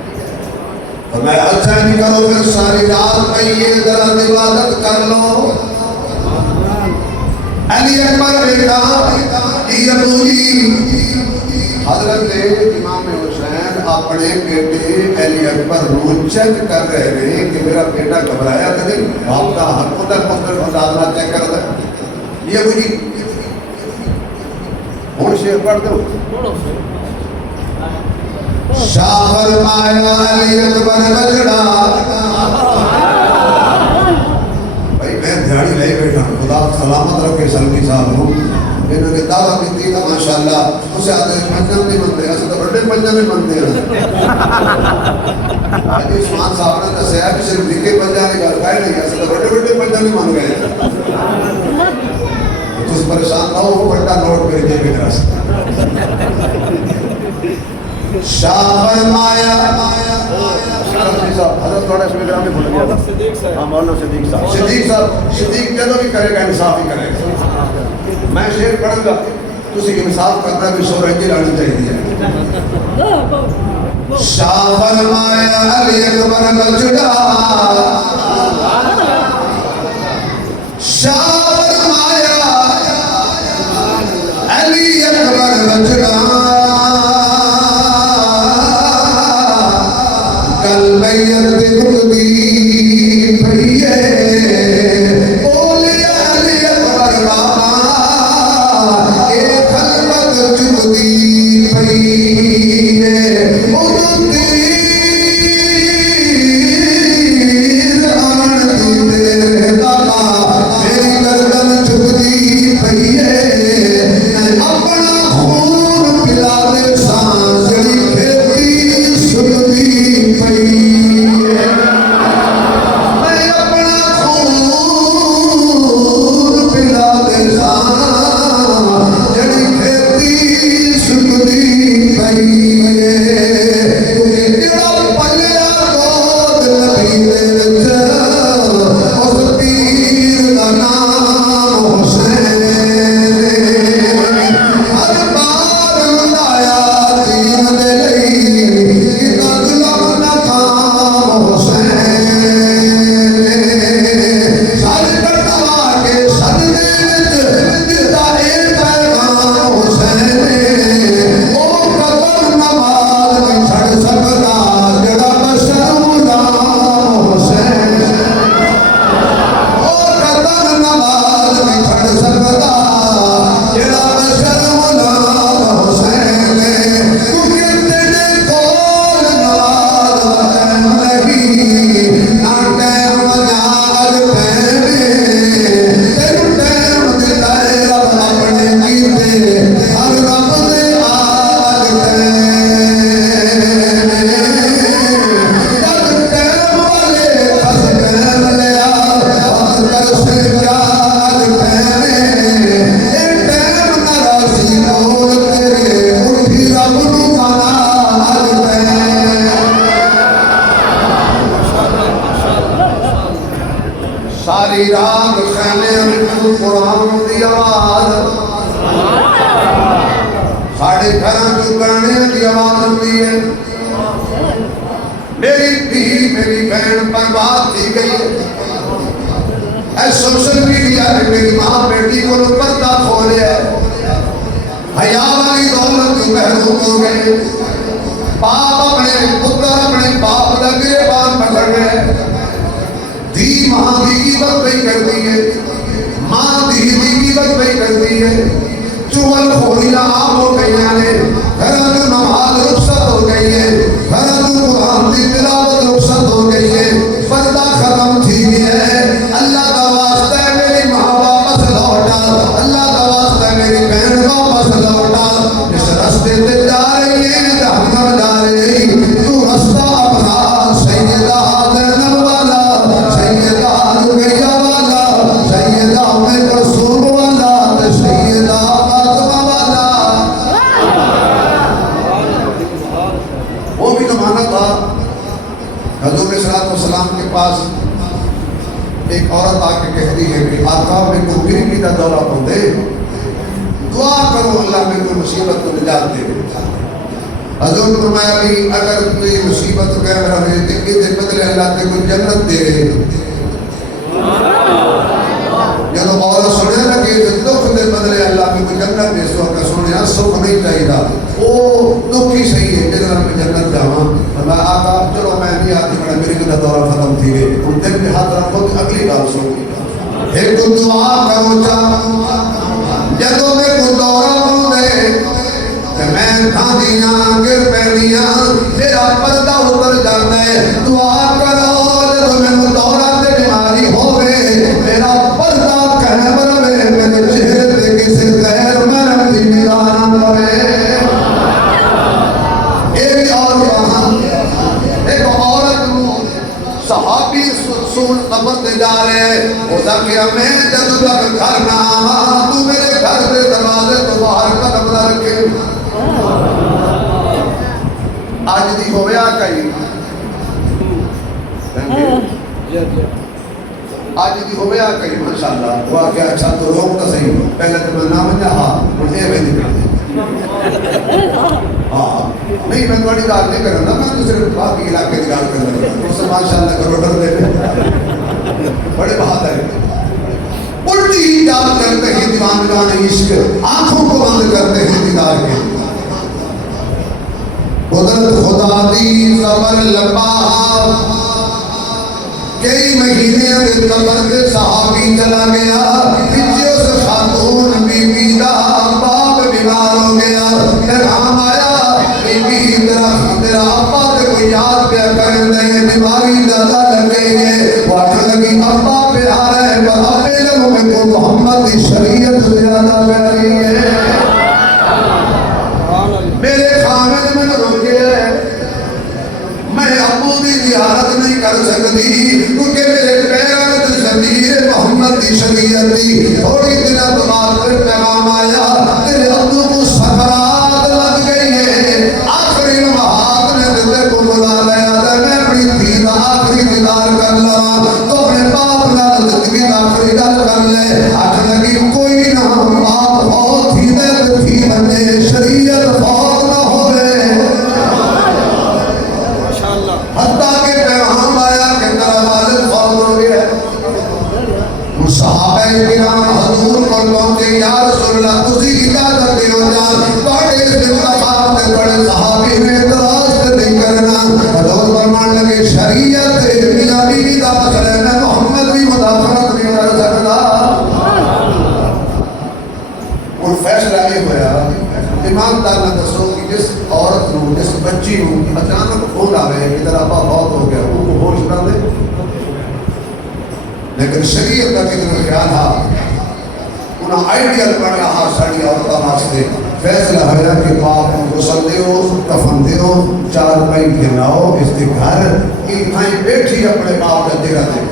میں اچھا نہیں کرو پھر ساری رات پہیے ذرا عبادت کر لو علی اکبر بیٹا یہ ابو جی حضرت امام حسین اپنے بیٹے علی اکبر رو چیک کر رہے ہیں کہ میرا بیٹا گھبرایا تو نہیں باپ کا حق ہوتا ہے مختلف مدازنہ چیک کر رہا ہے یہ ابو جی ہون شیر پڑھ دو شاہ فرمایا علی اکبر بجڑا بھائی میں دھیاڑی لے بیٹھا خدا سلامت رکھے سلمی صاحب ہوں انہوں نے دعویٰ کی تھی ماشاءاللہ اسے آتے ہیں پنجم نہیں بنتے ایسے تو بڑے پنجم نہیں بنتے ہیں حجی عثمان صاحب نے دسیا کہ صرف نکے پنجم نہیں کر پائے نہیں ایسے تو بڑے پنجم نہیں بن گئے تو اس پریشان نہ ہو وہ بڑا نوٹ کر کے بیٹھ رہا شاہ فرمایا حضرت تھوڑا اس میں گرام میں بھول گیا تھا ہاں مولانا صدیق صدیق جدو بھی کرے گا انصاف ہی کرے گا میں شعر پڑھوں گا تسی انصاف کرنا بھی شور رنجی لانی چاہیے شاہ فرمایا علی اکبر بجڑا شاہ فرمایا علی اکبر بجڑا کل میت گردی بھئیے بولیا علی اکبر بابا اے خلوت چکدی بھئیے انہوں تیر آن دیتے دادا میری گردن چکدی بھئیے اپنا خون پلا دے سان جڑی کھیتی سکدی بھئیے میں اپنا خون پلا دے سان جڑی کھیتی سکدی بھئیے جڑا پلیا گود نبی دے وچ اس پیر دا نام حسین ہر بار لایا دین دے لئی کتا ظلم نہ کام حسین سر کٹوا کے سجدے وچ دتا اے پیغام حسین او قبر نماز نہیں چھڑ سکدا جڑا بشر غلام حسین او قبر نماز نہیں چھڑ سکدا جڑا بشر غلام حسین کیونکہ تیرے کول نواز نہیں نہ ٹائم یاد پینے تینوں ٹائم دتا ہے رب اپنے کیتے ہر رب دے آج جب ٹائم والے پس ٹائم لیا وقت کر سے جاج پینے اے ٹائم نراسی نور تیرے اٹھی رب نو منا آج پینے ساری رات خیمے میں قرآن دی آواز ساڑھے گھراں جو کرنے دی آواز ہوتی ہے میری بھی میری بہن برباد تھی گئی اے سوشل میڈیا نے میری ماں بیٹی کو پردہ کھولیا حیا والی دولت کی محروم ہو گئے باپ اپنے پتر اپنے باپ کا گریبان پکڑ گئے دی ماں دی عزت پہ کرتی ہے ماں دی عزت پہ کرتی ہے چول خوریاں عام ہو گئی نے گھراں جو نماز رخصت ہو گئی ہے گھراں جو قرآن دی تلاوت رخصت ہو گئی ہے پردہ ختم تھی گیا ہے اللہ کا واسطہ ہے میری ماں واپس لوٹا اللہ کا واسطہ ہے میری بہن واپس لوٹا اس راستے تے جا رہی ہے جہنم جا رہی تو رستہ اپنا سیدہ زینب والا سیدہ رقیہ والا سیدہ ام کلثوم والا سیدہ فاطمہ والا وہ بھی زمانہ تھا حضور صلی اللہ علیہ وسلم کے پاس ایک عورت آ کے کہتی ہے کہ آقا میں کو گرمی کا دورہ پڑے دعا کرو اللہ میں کوئی مصیبت کو نجات دے حضور نے فرمایا کہ اگر کوئی مصیبت کہہ رہے تو یہ بدلے اللہ کے کوئی جنت دے رہے جب عورت سنے نا کہ دکھ دے بدلے اللہ میں کوئی جنت دے سو کا سنے سکھ نہیں چاہیے وہ دکھ ہی صحیح ہے جنرل میں جنت جاواں میں آقا چلو میں نہیں آتی بڑا میری کا دورہ ختم تھی گئی تم دل میں ہاتھ رکھو تو اگلی بات سنو ایک دعا کرو چاہ جدو میں کو دورہ پڑھوں دے کہ میں کھاندیاں گر پہنیاں میرا پردہ اتر جانا ہے دعا کرو جب میں دورہ تے بیماری ہوئے میرا پردہ قائم رہے میرے چہرے تے کسی غیر مرم دی نگاہ نہ رہے ایک اور وہاں ایک عورت صحابی سول قبر دے جا رہے ہو سکیا میں جب تک گھر نہ آواں تو میرے گھر دے دروازے تو باہر قدم نہ رکھے آج دی ہویا کئی آج دی ہویا کئی ماشاءاللہ ہوا کہ اچھا تو روک تو صحیح پہلے تو میں نام جا ہاں مجھے میں نکل ہاں نہیں میں بڑی بات نہیں کر رہا میں تو صرف باقی علاقے کی بات کر رہا ہوں اس سے ماشاءاللہ کرو ڈر دے بڑے بہادر ہیں الٹی یاد کرتے ہیں دیوانگان عشق آنکھوں کو بند کرتے ہیں دیدار کے قدرت خدا دی صبر لمبا کئی مہینے میں قبر کے صحابی چلا گیا پیچھے اس خاتون بی بی دا باپ بیمار ہو گیا پیغام آیا بی بی تیرا ابا تے کوئی یاد پیا کر دے بیماری زیادہ لگے گے وہ آخر لگی ابا پہ آ رہے پر ابے لگوں میں تو محمد کی شریعت زیادہ پیاری ہے میرے خامد میں روکے میں ابو دی زیارت نہیں کر سکتی کیونکہ میرے پیروں میں شبیر محمد کی شریعت دی تھوڑی دنوں تو بعد پھر پیغام آیا تیرے ابو کو سکرات لگ گئی ہے آخری لمحات نے دل کو بلا لیا تھا میں اپنی دین آخری دیدار کر لوا تو اپنے باپ نال زندگی آخری گل کر لے آخر لگی کوئی نہ باپ بہت ہی دل تھی بنے شریعت بہت نہ ہوئے حتیٰ کہ پیغام آیا کہ تیرا والد فوت ہو گیا صحابہ کرام حضور پر پہنچے یا رسول اللہ تسی اجازت دیو جان بڑے استفاق تے بڑے صحابی میں اعتراض نہیں کرنا حضور فرمان لگے شریعت میاں بیوی دا مسئلہ میں محمد بھی مدافعت نہیں کر سکتا اور فیصلہ یہ ہوا ایماندار نہ دسو کہ جس عورت نو جس بچی نو اچانک فون آوے کہ تیرا ابا فوت ہو گیا وہ کو ہوش نہ دے لیکن شریعت کا کتنا خیال تھا انہاں آئیڈیل بن رہا ساری عورتوں واسطے فیصلہ ہوا کہ باپ کو غسل دیو کفن دیو چار پائی پھیلاؤ اس کے گھر کہ کہیں بیٹھی اپنے باپ کا دیرہ دے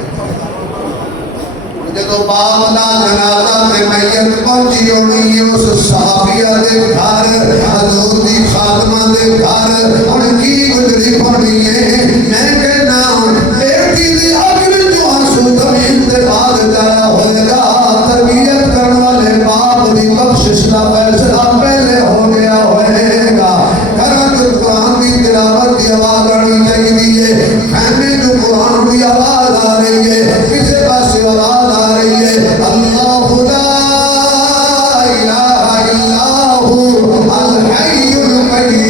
جدو باپ دا جنازہ تے میت پہنچی ہونی اس صحابیہ دے گھر حضور دی خاتمہ دے گھر ان کی گزری پڑی ہے میں کہنا بیٹی دی اگلی جو آنسو زمین دے بعد جایا ہوئے گا تربیت کرنے والے باپ دی بخشش کا فیصلہ پہلے ہو گیا ہوئے گا گھر جو قرآن دی تلاوت دی آواز آنی چاہیے خیمے جو قرآن دی آواز آ رہی ہے کسی پاس آواز آ رہی ہے اللہ لا الہ الا ہو الحی القیوم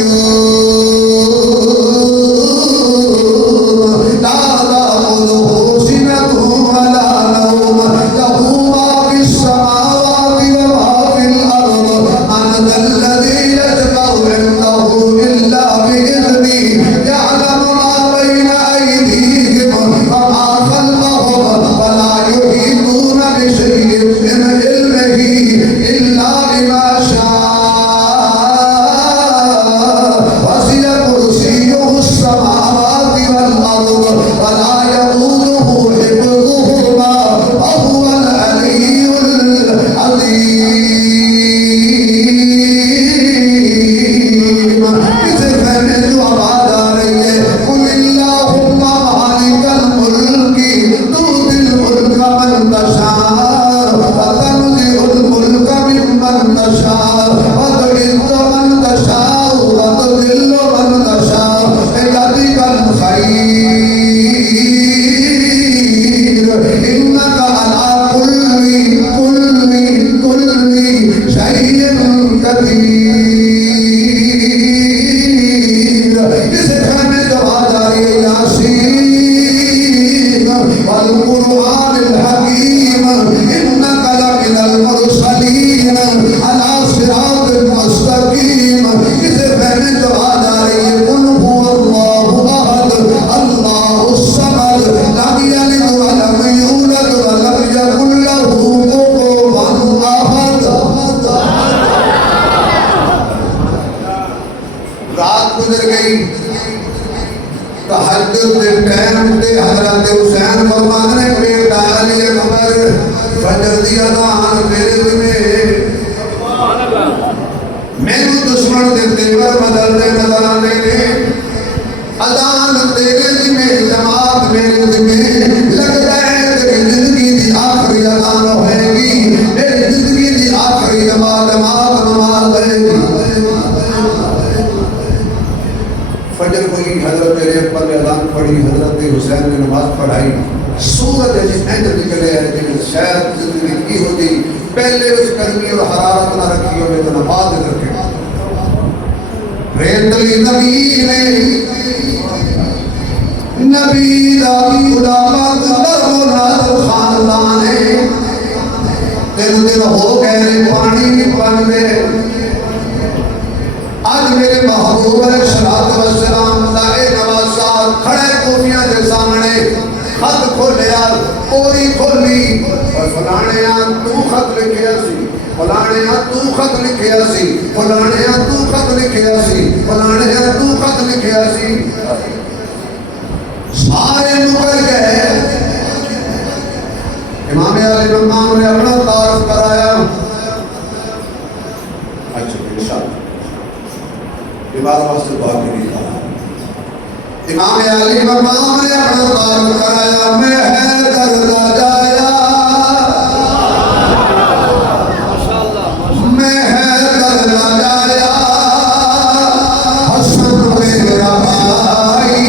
تہجد دے ٹائم تے حضرت حسین فرمانے بیٹا علی اکبر فجر دی اذان میرے ذمہ میرے دشمن دے تیور بدل دے نظر آنے نے اذان تیرے ذمہ جماعت میرے ذمہ لگتا ہے تیری زندگی دی آخری اذان ہوئے گی میری زندگی دی آخری نماز نماز ہوئے گی فجر ہوئی حضرت میرے اکبر نے اذان پڑھی حضرت حسین نے نماز پڑھائی سورج جس اینڈ نکلے ہے کہ شاید زندگی کی ہوتی پہلے اس گرمی اور حرارت نہ رکھی ہوئے تو نماز رکھے ریتلی نبی نے نبی دا خدا پاک در و نازل خاندان ہے تین دن ہو گئے پانی بھی بن گئے آج میرے محبوب علیہ السلام دائے نواز صاحب کھڑے کوفیاں دے سامنے خط کھولیا پوری کھولی اور فلانیاں تو خط لکھیا سی فلانیاں تو خط لکھیا سی فلانیاں تو خط لکھیا سی فلانیاں تو خط لکھیا سی سارے نکل گئے امام علی امام نے اپنا تعارف کرایا اچھا انشاءاللہ عبادت واسطے دعا کی کہا امام علی مقام نے اپنا تعارف کرایا میں حیدر دا جایا میں حیدر دا جایا حسن میرا بھائی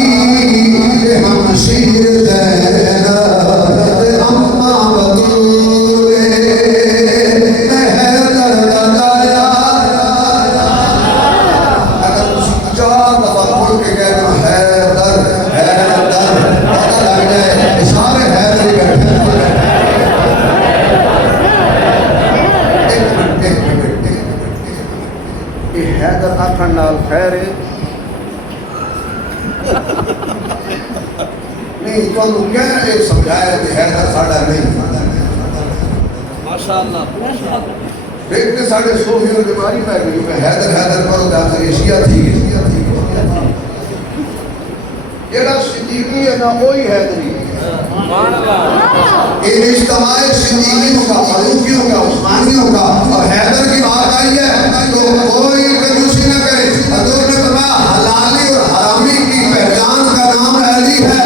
ہم شیر زینب اماں بدور میں حیدر دا جایا اگر تسی چار دفعہ بول کے کہہ دو حیدر حیدر پتہ لگ جائے سارے حیدر ہی بیٹھے یہ حیدر آکھن نال خیر ہے نہیں تو انہوں کیا ایک سمجھایا کہ حیدر ساڑھا نہیں ماشاءاللہ دیکھتے ساڑھے صوفیوں نے بیماری پہ گئی کہ حیدر حیدر کرو کہ آپ سے ایشیا تھی جیڑا صدیقی ہے نا وہی حیدری یہ اجتماع صدیقیوں کا فاروقیوں کا عثمانیوں کا اور حیدر کی بات آئی ہے تو کوئی کنجوسی نہ کرے حضور نے فرمایا حلالی اور حرامی کی پہچان کا نام علی ہے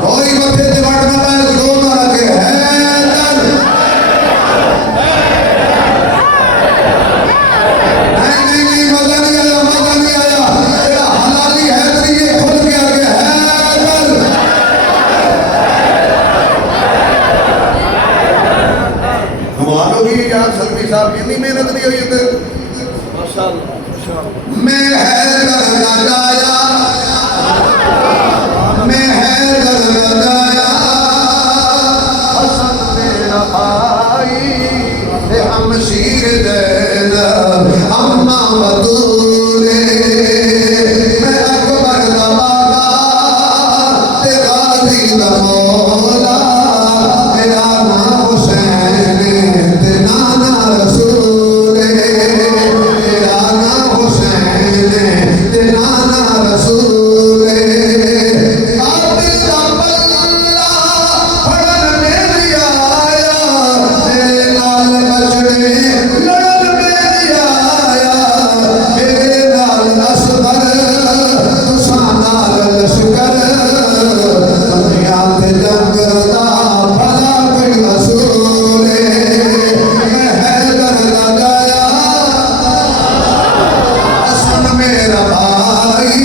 کوئی متھے سے وٹ نہ پائے زور نہ رکھے حیدر نہیں مزہ نہیں آیا مزہ نہیں آیا تیرا حلالی حیدری یہ کھل کے آگے حیدر ہماروں کی یاد سلمی صاحب اتنی محنت نہیں ہوئی تھے میں حیدر نہ جایا میں حیدر نہ جایا حسن میرا بھائی ہم شیر زینب اماں بدور میں اکبر دا بابا تے غازی دا مولا میرا نام حسین تے نانا رسول میرا نام حسین تے نانا رسول قاتل دا بلہ پڑھن میری آیا میرے نال بچڑے لڑن میری آیا میرے نال اصغر تساں نال لشکر دنیا تے جنگ دا بھلا کوئی رسول میں حیدر دا جایا حسن میرا بھائی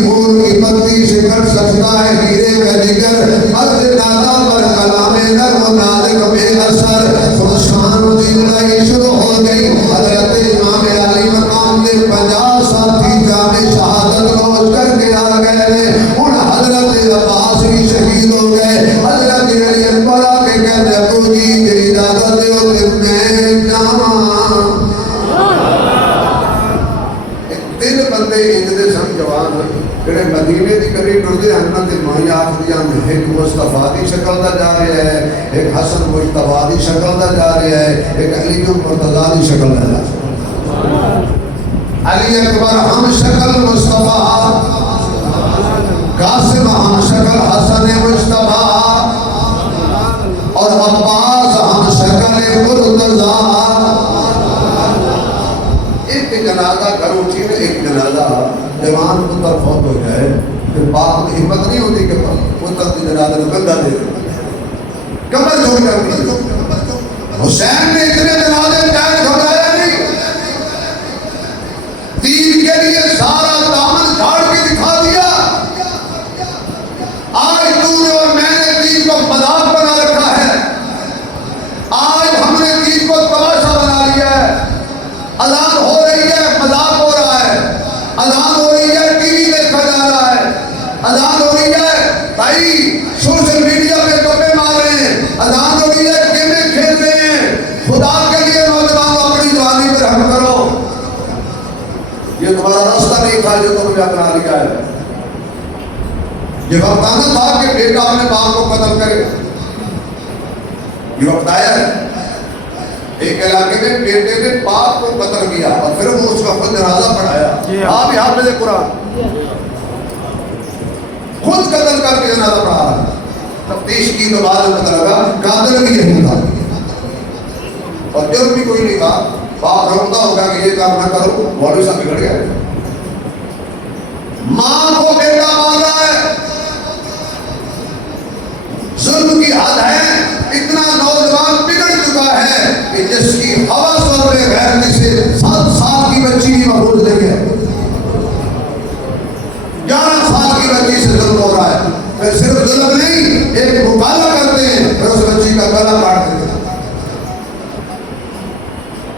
پھول کی پتی سے کٹ سکتا ہے ہیرے کا جگر مرد نادا پر کلام نرم و نازک بے اثر فرسان دی لڑائی شروع ہو گئی حضرت امام علی مقام دے 50 ساتھی جامع شہادت روز کر کے آ گئے ان حضرت عباس بھی شہید ہو گئے حضرت علی اکبر آ کے کہتے ابو جی میری اجازت دیو کہ میں جاواں تین بندے انجدے سن جوان جڑے مدینے دی گلی ٹردے ہن تے مائی آکھدیاں ایک مصطفیٰ دی شکل دا جا رہا ہے ایک حسن مجتبیٰ دی شکل دا جا رہا ہے ایک علی مرتضیٰ دی شکل دا جا رہا ہے علی اکبر ہم شکل مصطفیٰ خود ایک جنازہ گھر اٹھی میں ایک جنازہ جوان پتر فوت ہو جائے پھر باپ کی ہمت نہیں ہوتی کہ پتر کی جنازہ کو گندہ دے کمر چھوڑ کر حسین نے اتنے جنازے جائز چھوڑایا نہیں دین کے لیے سارا دامن جھاڑ کے دکھا دیا آج تو نے اور میں نے دین کو مذاق بنا رکھا ہے آج ہم نے دین کو تماشا بنا لیا ہے اذان ہو رہی ہے مذاق ہو رہا ہے اذان ہو رہی ہے ٹی وی دیکھا جا رہا ہے اذان ہو رہی ہے بھائی سوشل میڈیا پہ گپے مار رہے ہیں اذان ہو رہی ہے گیمیں کھیل رہے ہیں خدا کے لیے نوجوانوں اپنی جوانی پر رحم کرو یہ تمہارا راستہ نہیں تھا جو تم نے اپنا لیا ہے یہ وقت آنا تھا کہ بیٹا اپنے باپ کو قتل کرے یہ وقت آیا ہے ایک علاقے میں بیٹے نے باپ کو قتل کیا اور پھر وہ اس کا خود جنازہ پڑھایا آپ ہی حافظ قرآن خود قتل کر کے جنازہ پڑھا تفتیش کی تو بعد میں پتہ لگا قاتل بھی یہی تھا اور جرم بھی کوئی نہیں تھا باپ روکتا ہوگا کہ یہ کام نہ کرو مولوی صاحب بگڑ گیا ماں کو بیٹا مار رہا ہے ظلم کی حد ہے اتنا نوجوان بگڑ چکا ہے کہ جس کی حوث اور بے غیرتی سے 7 سال کی بچی بھی محفوظ لے گیا 11 سال کی بچی سے ظلم ہو رہا ہے پھر صرف ظلم نہیں ایک مکالمہ کرتے ہیں پھر اس بچی کا گلا کاٹ دیتے ہیں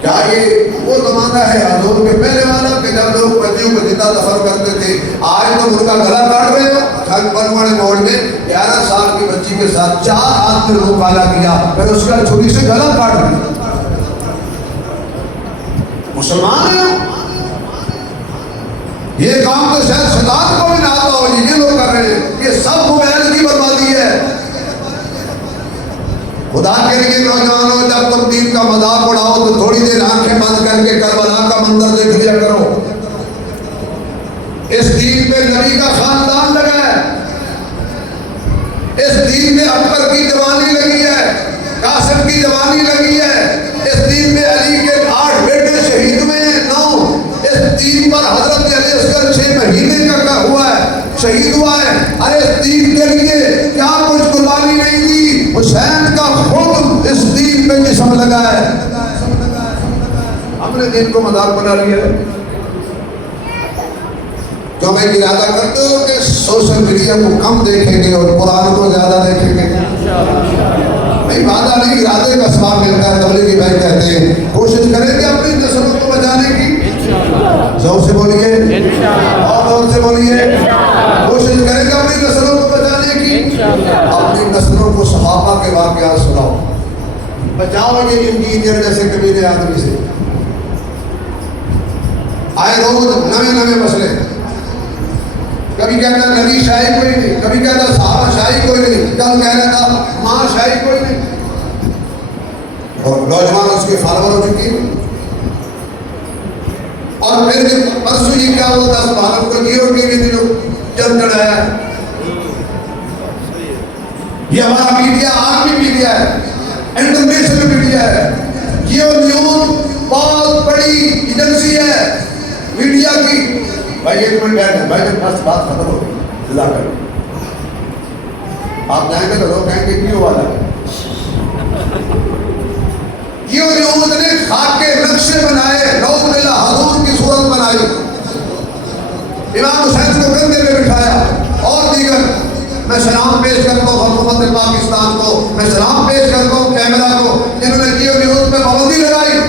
کیا یہ وہ زمانہ ہے حضور کے پہلے والا کہ جب لوگ بچیوں کو زندہ دفن کرتے تھے آج تو ان کا گلا کاٹ رہے ہو چھن بنوانے موڑ میں 11 سال کی بچی کے ساتھ 4 ہاتھ میں مکالمہ کیا پھر اس کا چھری سے گلا کاٹ دیا مسلمان ہیں یہ کام تو شاید شیطان کو بھی نہ آتا ہو یہ لوگ کر رہے ہیں یہ سب موبائل کی بربادی ہے خدا کے لیے نوجوانوں جب تم دین کا مذاق اڑاؤ تو تھوڑی دیر آنکھیں بند کر کے کربلا کا منظر دیکھ لیا کرو اس دین پہ نبی کا خاندان لگا ہے اس دین میں اکبر کی جوانی لگی ہے قاسم کی جوانی لگی ہے اس دین میں علی کے 8 بیٹے شہید ہوئے ہیں 9 اس دین پر حضرت علی اصغر 6 مہینے کا ہوا ہے شہید ہوا ہے ارے اس دین کے لیے کیا کچھ قربانی نہیں دی حسین کا خود اس دین پہ جسم لگا ہے ہم نے دین کو مذاق بنا لیا ہے جو میں ارادہ کرتے ہو کہ سوشل میڈیا کو کم دیکھیں گے اور قرآن کو زیادہ دیکھیں گے نہیں وعدہ نہیں ارادے کا ثواب ملتا ہے تبلیغی بھائی کہتے ہیں کوشش کریں گے اپنی نسلوں کو بچانے کی زور سے بولیے اور زور سے بولیے کوشش کریں گے اپنی نسلوں کو بچانے کی اپنی نسلوں کو صحابہ کے واقعات سناؤ بچاؤ یہ انجینئر جیسے کمینے آدمی سے آئے روز نئے مسئلے کبھی کہتا نبی شاہی کوئی نہیں کبھی کہتا صحابہ شاہی کوئی نہیں کل کہہ رہا تھا ماں شاہی کوئی نہیں اور نوجوان اس کے فالوور ہو چکی ہیں اور پھر پرسوں یہ کیا ہوا تھا بھارت کو جیو ٹی وی میں جو چل چڑھایا یہ ہمارا میڈیا عالمی میڈیا ہے انٹرنیشنل میڈیا ہے جیو نیوز بہت بڑی ایجنسی ہے میڈیا کی بھائی ایک منٹ بیٹھ بھائی جب بس بات ختم ہو گئی جزا کر آپ جائیں گے تو لوگ کہیں گے کیوں والا ہے جیو نیوز نے خاک کے نقشے بنائے نوز باللہ حضور کی صورت بنائی امام حسین کو کندھے پہ بٹھایا اور دیگر میں سلام پیش کرتا ہوں حکومت پاکستان کو میں سلام پیش کرتا ہوں کیمرہ کو جنہوں نے جیو نیوز پہ پابندی لگائی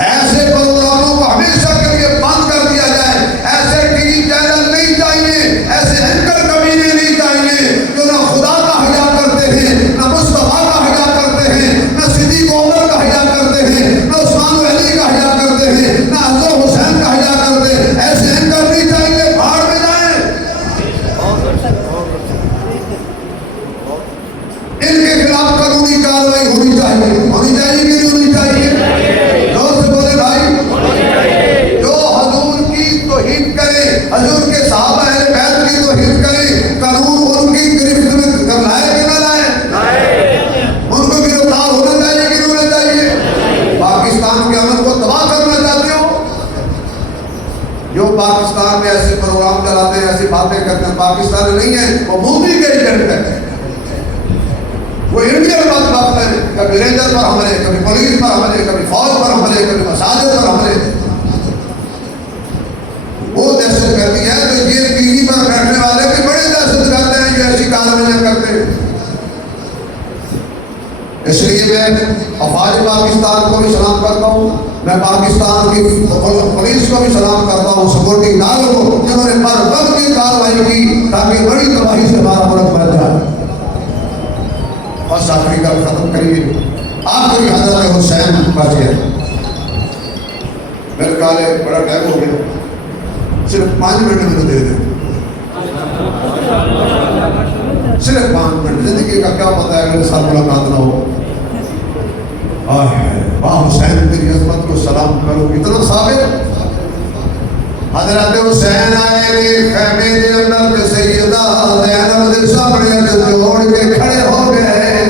ایسے پروگراموں کو ہمیشہ کے لیے بند کر دیا جائے ایسے ٹی وی چینل نہیں چاہیے ایسے اینکر کمینے نہیں چاہیے جو نہ خدا کا حیا کرتے ہیں نہ مصطفیٰ کا حیا کرتے ہیں نہ صدیق عمر کا حیا کرتے ہیں نہ عثمان و علی کا حیا کرتے ہیں نہ حضرت حسین کا حیا کرتے ہیں ایسے اینکر نہیں چاہیے بھاڑ میں جائیں جو پاکستان میں ایسے پروگرام چلاتے ہیں، ایسی باتیں کرتے ہیں، پاکستان نہیں ہے، وہ مودی کے ایجنٹ ہے، وہ انڈین بات ہے، کبھی رینجر پر حملے، کبھی پولیس پر حملے، کبھی فوج پر حملے، کبھی مساجد پر حملے. وہ دہشت گردی ہے. تو یہ ٹی وی پر بیٹھنے والے بھی بڑے دہشت گرد ہیں جو ایسی کارروائیاں کرتے ہیں. اس لیے میں افواج پاکستان کو بھی سلام کرتا ہوں، میں پاکستان کی پولیس کو بھی سلام کرتا ہوں، سیکورٹی اداروں کو جنہوں نے پر وقت کی کارروائی کی تاکہ بڑی تباہی سے ہمارا ملک بچ جائے. بس آخری گل ختم کریے. آخری حضرت حسین بچے میرے کالے بڑا ٹائم ہو گیا، صرف 5 منٹ مجھے دے دیں، صرف 5 منٹ. زندگی کا کیا پتہ ہے اگلے سال ملاقات نہ ہو. واہ حسین تیری عظمت کو سلام کرو. اتنا ثابت حضرت حسین آئے خیمے کے اندر میں سیدہ زینب کے سامنے جوڑ کے کھڑے ہو گئے.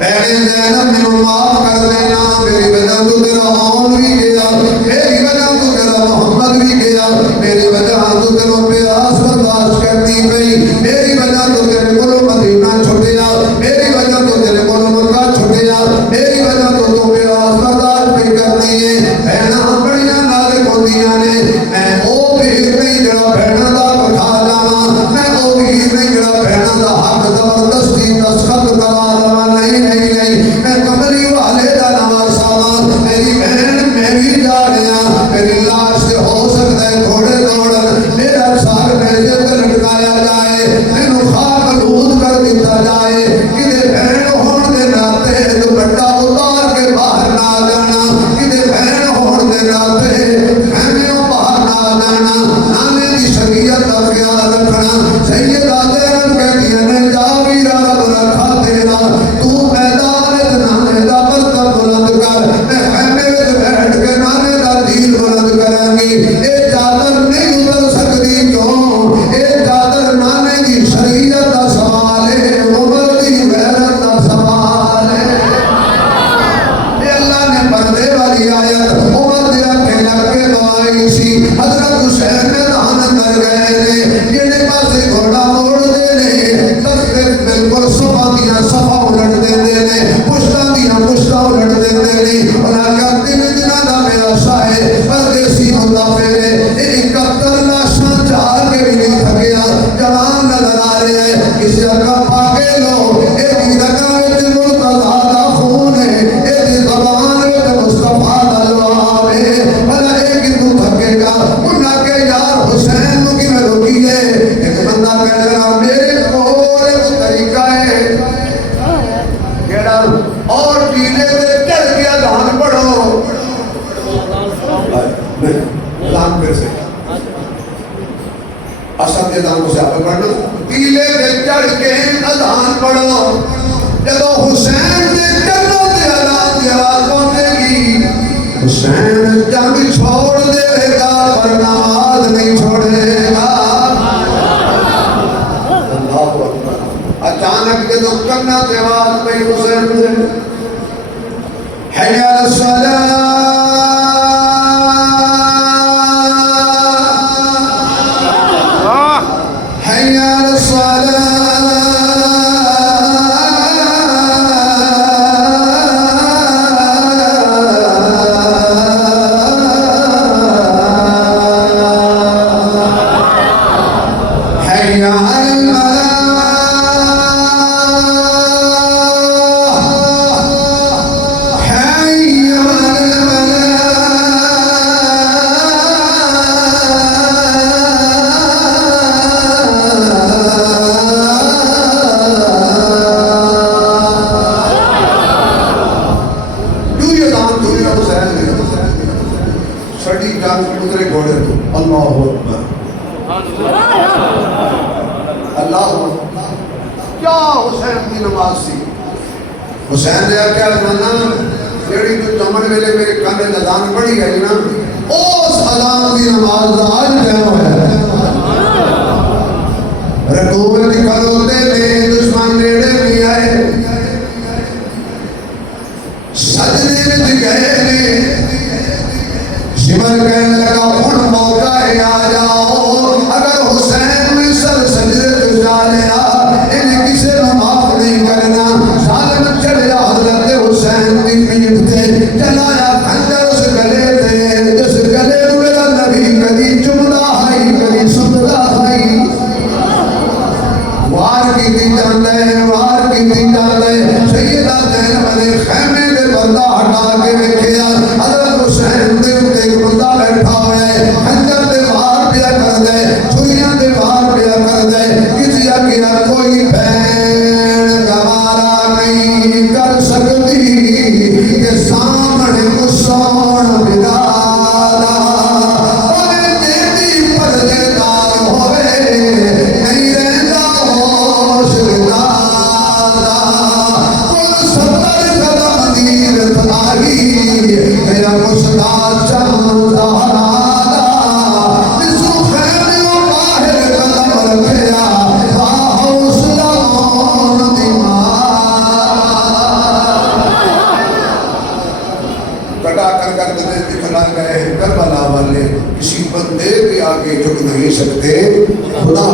میرے زینب میں معاف کر دینا، میری وجہ تو تیرا مون بھی گیا، میری وجہ تو تیرا محمد بھی گیا، میری وجہ تو تیرا پیاس برداشت کرنی پئی، میری وجہ تو تیرے ملو مدینہ چھوٹیا، میری وجہ تو تیرے ملو مکہ چھوٹیا، میری وجہ تو تو پیاس برداشت بھی کرنی ہے. بہناں بڑیاں نال ہوندیاں نے، میں او پیر نہیں جڑا بہناں دا کھا جاواں، میں او پیر نہیں جڑا بہناں دا حق زبردستی دستخط کرا لواں. نہیں میں کملی والے دا نواسا واں، میری بہن میں بھی جا رہا، میری لاش سے ہو سکتا ہے گھوڑے دوڑن، میرا سار میرے تے لٹکایا جائے، مینوں خاک آلود کر دیتا جائے. کدے بہن ہون دے ناتے دوپٹہ اتار کے باہر نہ جانا، کدے بہن ہون دے ناتے خیموں باہر نہ جانا. نانے دی شریعت دا خیال رکھنا. سیدہ زینب کہتی ہے جا ویرا رب رکھا تیرا، تو میدان نانے دا برتن بلند کر، میں خیمے وچ بیٹھ کے نانے دا دین بلند کریں گی. اے چادر نہیں اتر سکتی کیوں؟ اے چادر نانے دی شریعت دا سوال ہے، عمر دی غیرت دا سوال ہے. اے اللہ نے پردے والی آیت عمر دے اکھے لگ کے دعائی سی. حضرت حسین میدان اندر گئے نے، جہے پاسے گھوڑا موڑ دے نے، تختے بالکل صفا دیاں صفا الٹ دے نے، پشتاں دیاں پشتاں الٹ دے نے. انہاں کا دن جنہ دا پیاسا ہے پردیسی ہوتا پھرے. 71 لاشاں چار کے بھی نہیں تھکیا، جوان نظر آ رہے ہیں. کسی جگہ پاگے لو، ایک جگہ وچ مرتضیٰ دا خون ہے، ایک زبان وچ مصطفیٰ دا لعاب ہے. بھلا ایک تو تھکے گا. انہاں کے یار حسین نو کی میں روکی ہے. ایک بندہ کہہ رہا میرے کول ایک طریقہ ہے جیڑا اور ٹیلے دے چڑھ کے اذان پڑھو. اذان پھر سے اصل اذان کو سے آپ پڑھنا. ٹیلے دے چڑھ کے اذان پڑھو. جدو حسین دے چلو دے اذان دی آواز پہنچے گی، حسین جنگ چھوڑ دے گا پر نماز نہیں چھوڑے گا. اللہ اکبر. اچانک جدو کرنا تے آواز پہ حسین دے حی علی الصلاۃ، حی علی الصلاۃ. سڑی جان اترے گھوڑے تو اللہ اکبر. اللہ کیا حسین کی نماز سی. حسین نے کیا جانا جیڑی تو چمن ویلے میرے کانے اذان پڑھی گئی نا، اس اذان کی نماز دا آج ٹائم ہے. رکوع میں کھلوتے نے دشمن نیڑے نہیں آئے، سجدے میں گئے نے. شمر کہنے لگا ہن موقع ہے آ جاؤ اگر حسین بھی سر سجدے تو جا لیا انہیں کسی نے معاف نہیں کرنا ظالم چڑھیا حضرت حسین کی پیٹھ تے چلایا خنجر اس گلے تے جس گلے میرا نبی کدی چمدا ہے کدی سندا ہے وار کی دی جاندے سیدہ زینب نے خیمے دے بندہ ہٹا کے ویکھیا حضرت حسین دے اوتے ایک بندہ بیٹھا ہوا ہے خنجر دے وار پیا کر دے چھریاں دے وار پیا کر دے کسی اگے کوئی بہن گوارا نہیں کر سکتی کہ سامنے مسون بگاڑا اوے میری پردے دار ہوئے نہیں رہندا ہوش دادا کل 70 قدم دیر تاری میرا مشتاق چاہتا رادا جسو خیمیوں باہر قدم رکھیا حوصلہ مون دی کٹا کر دلے دکھلا گئے کربلا والے کسی بندے بھی آگے جھک نہیں سکتے خدا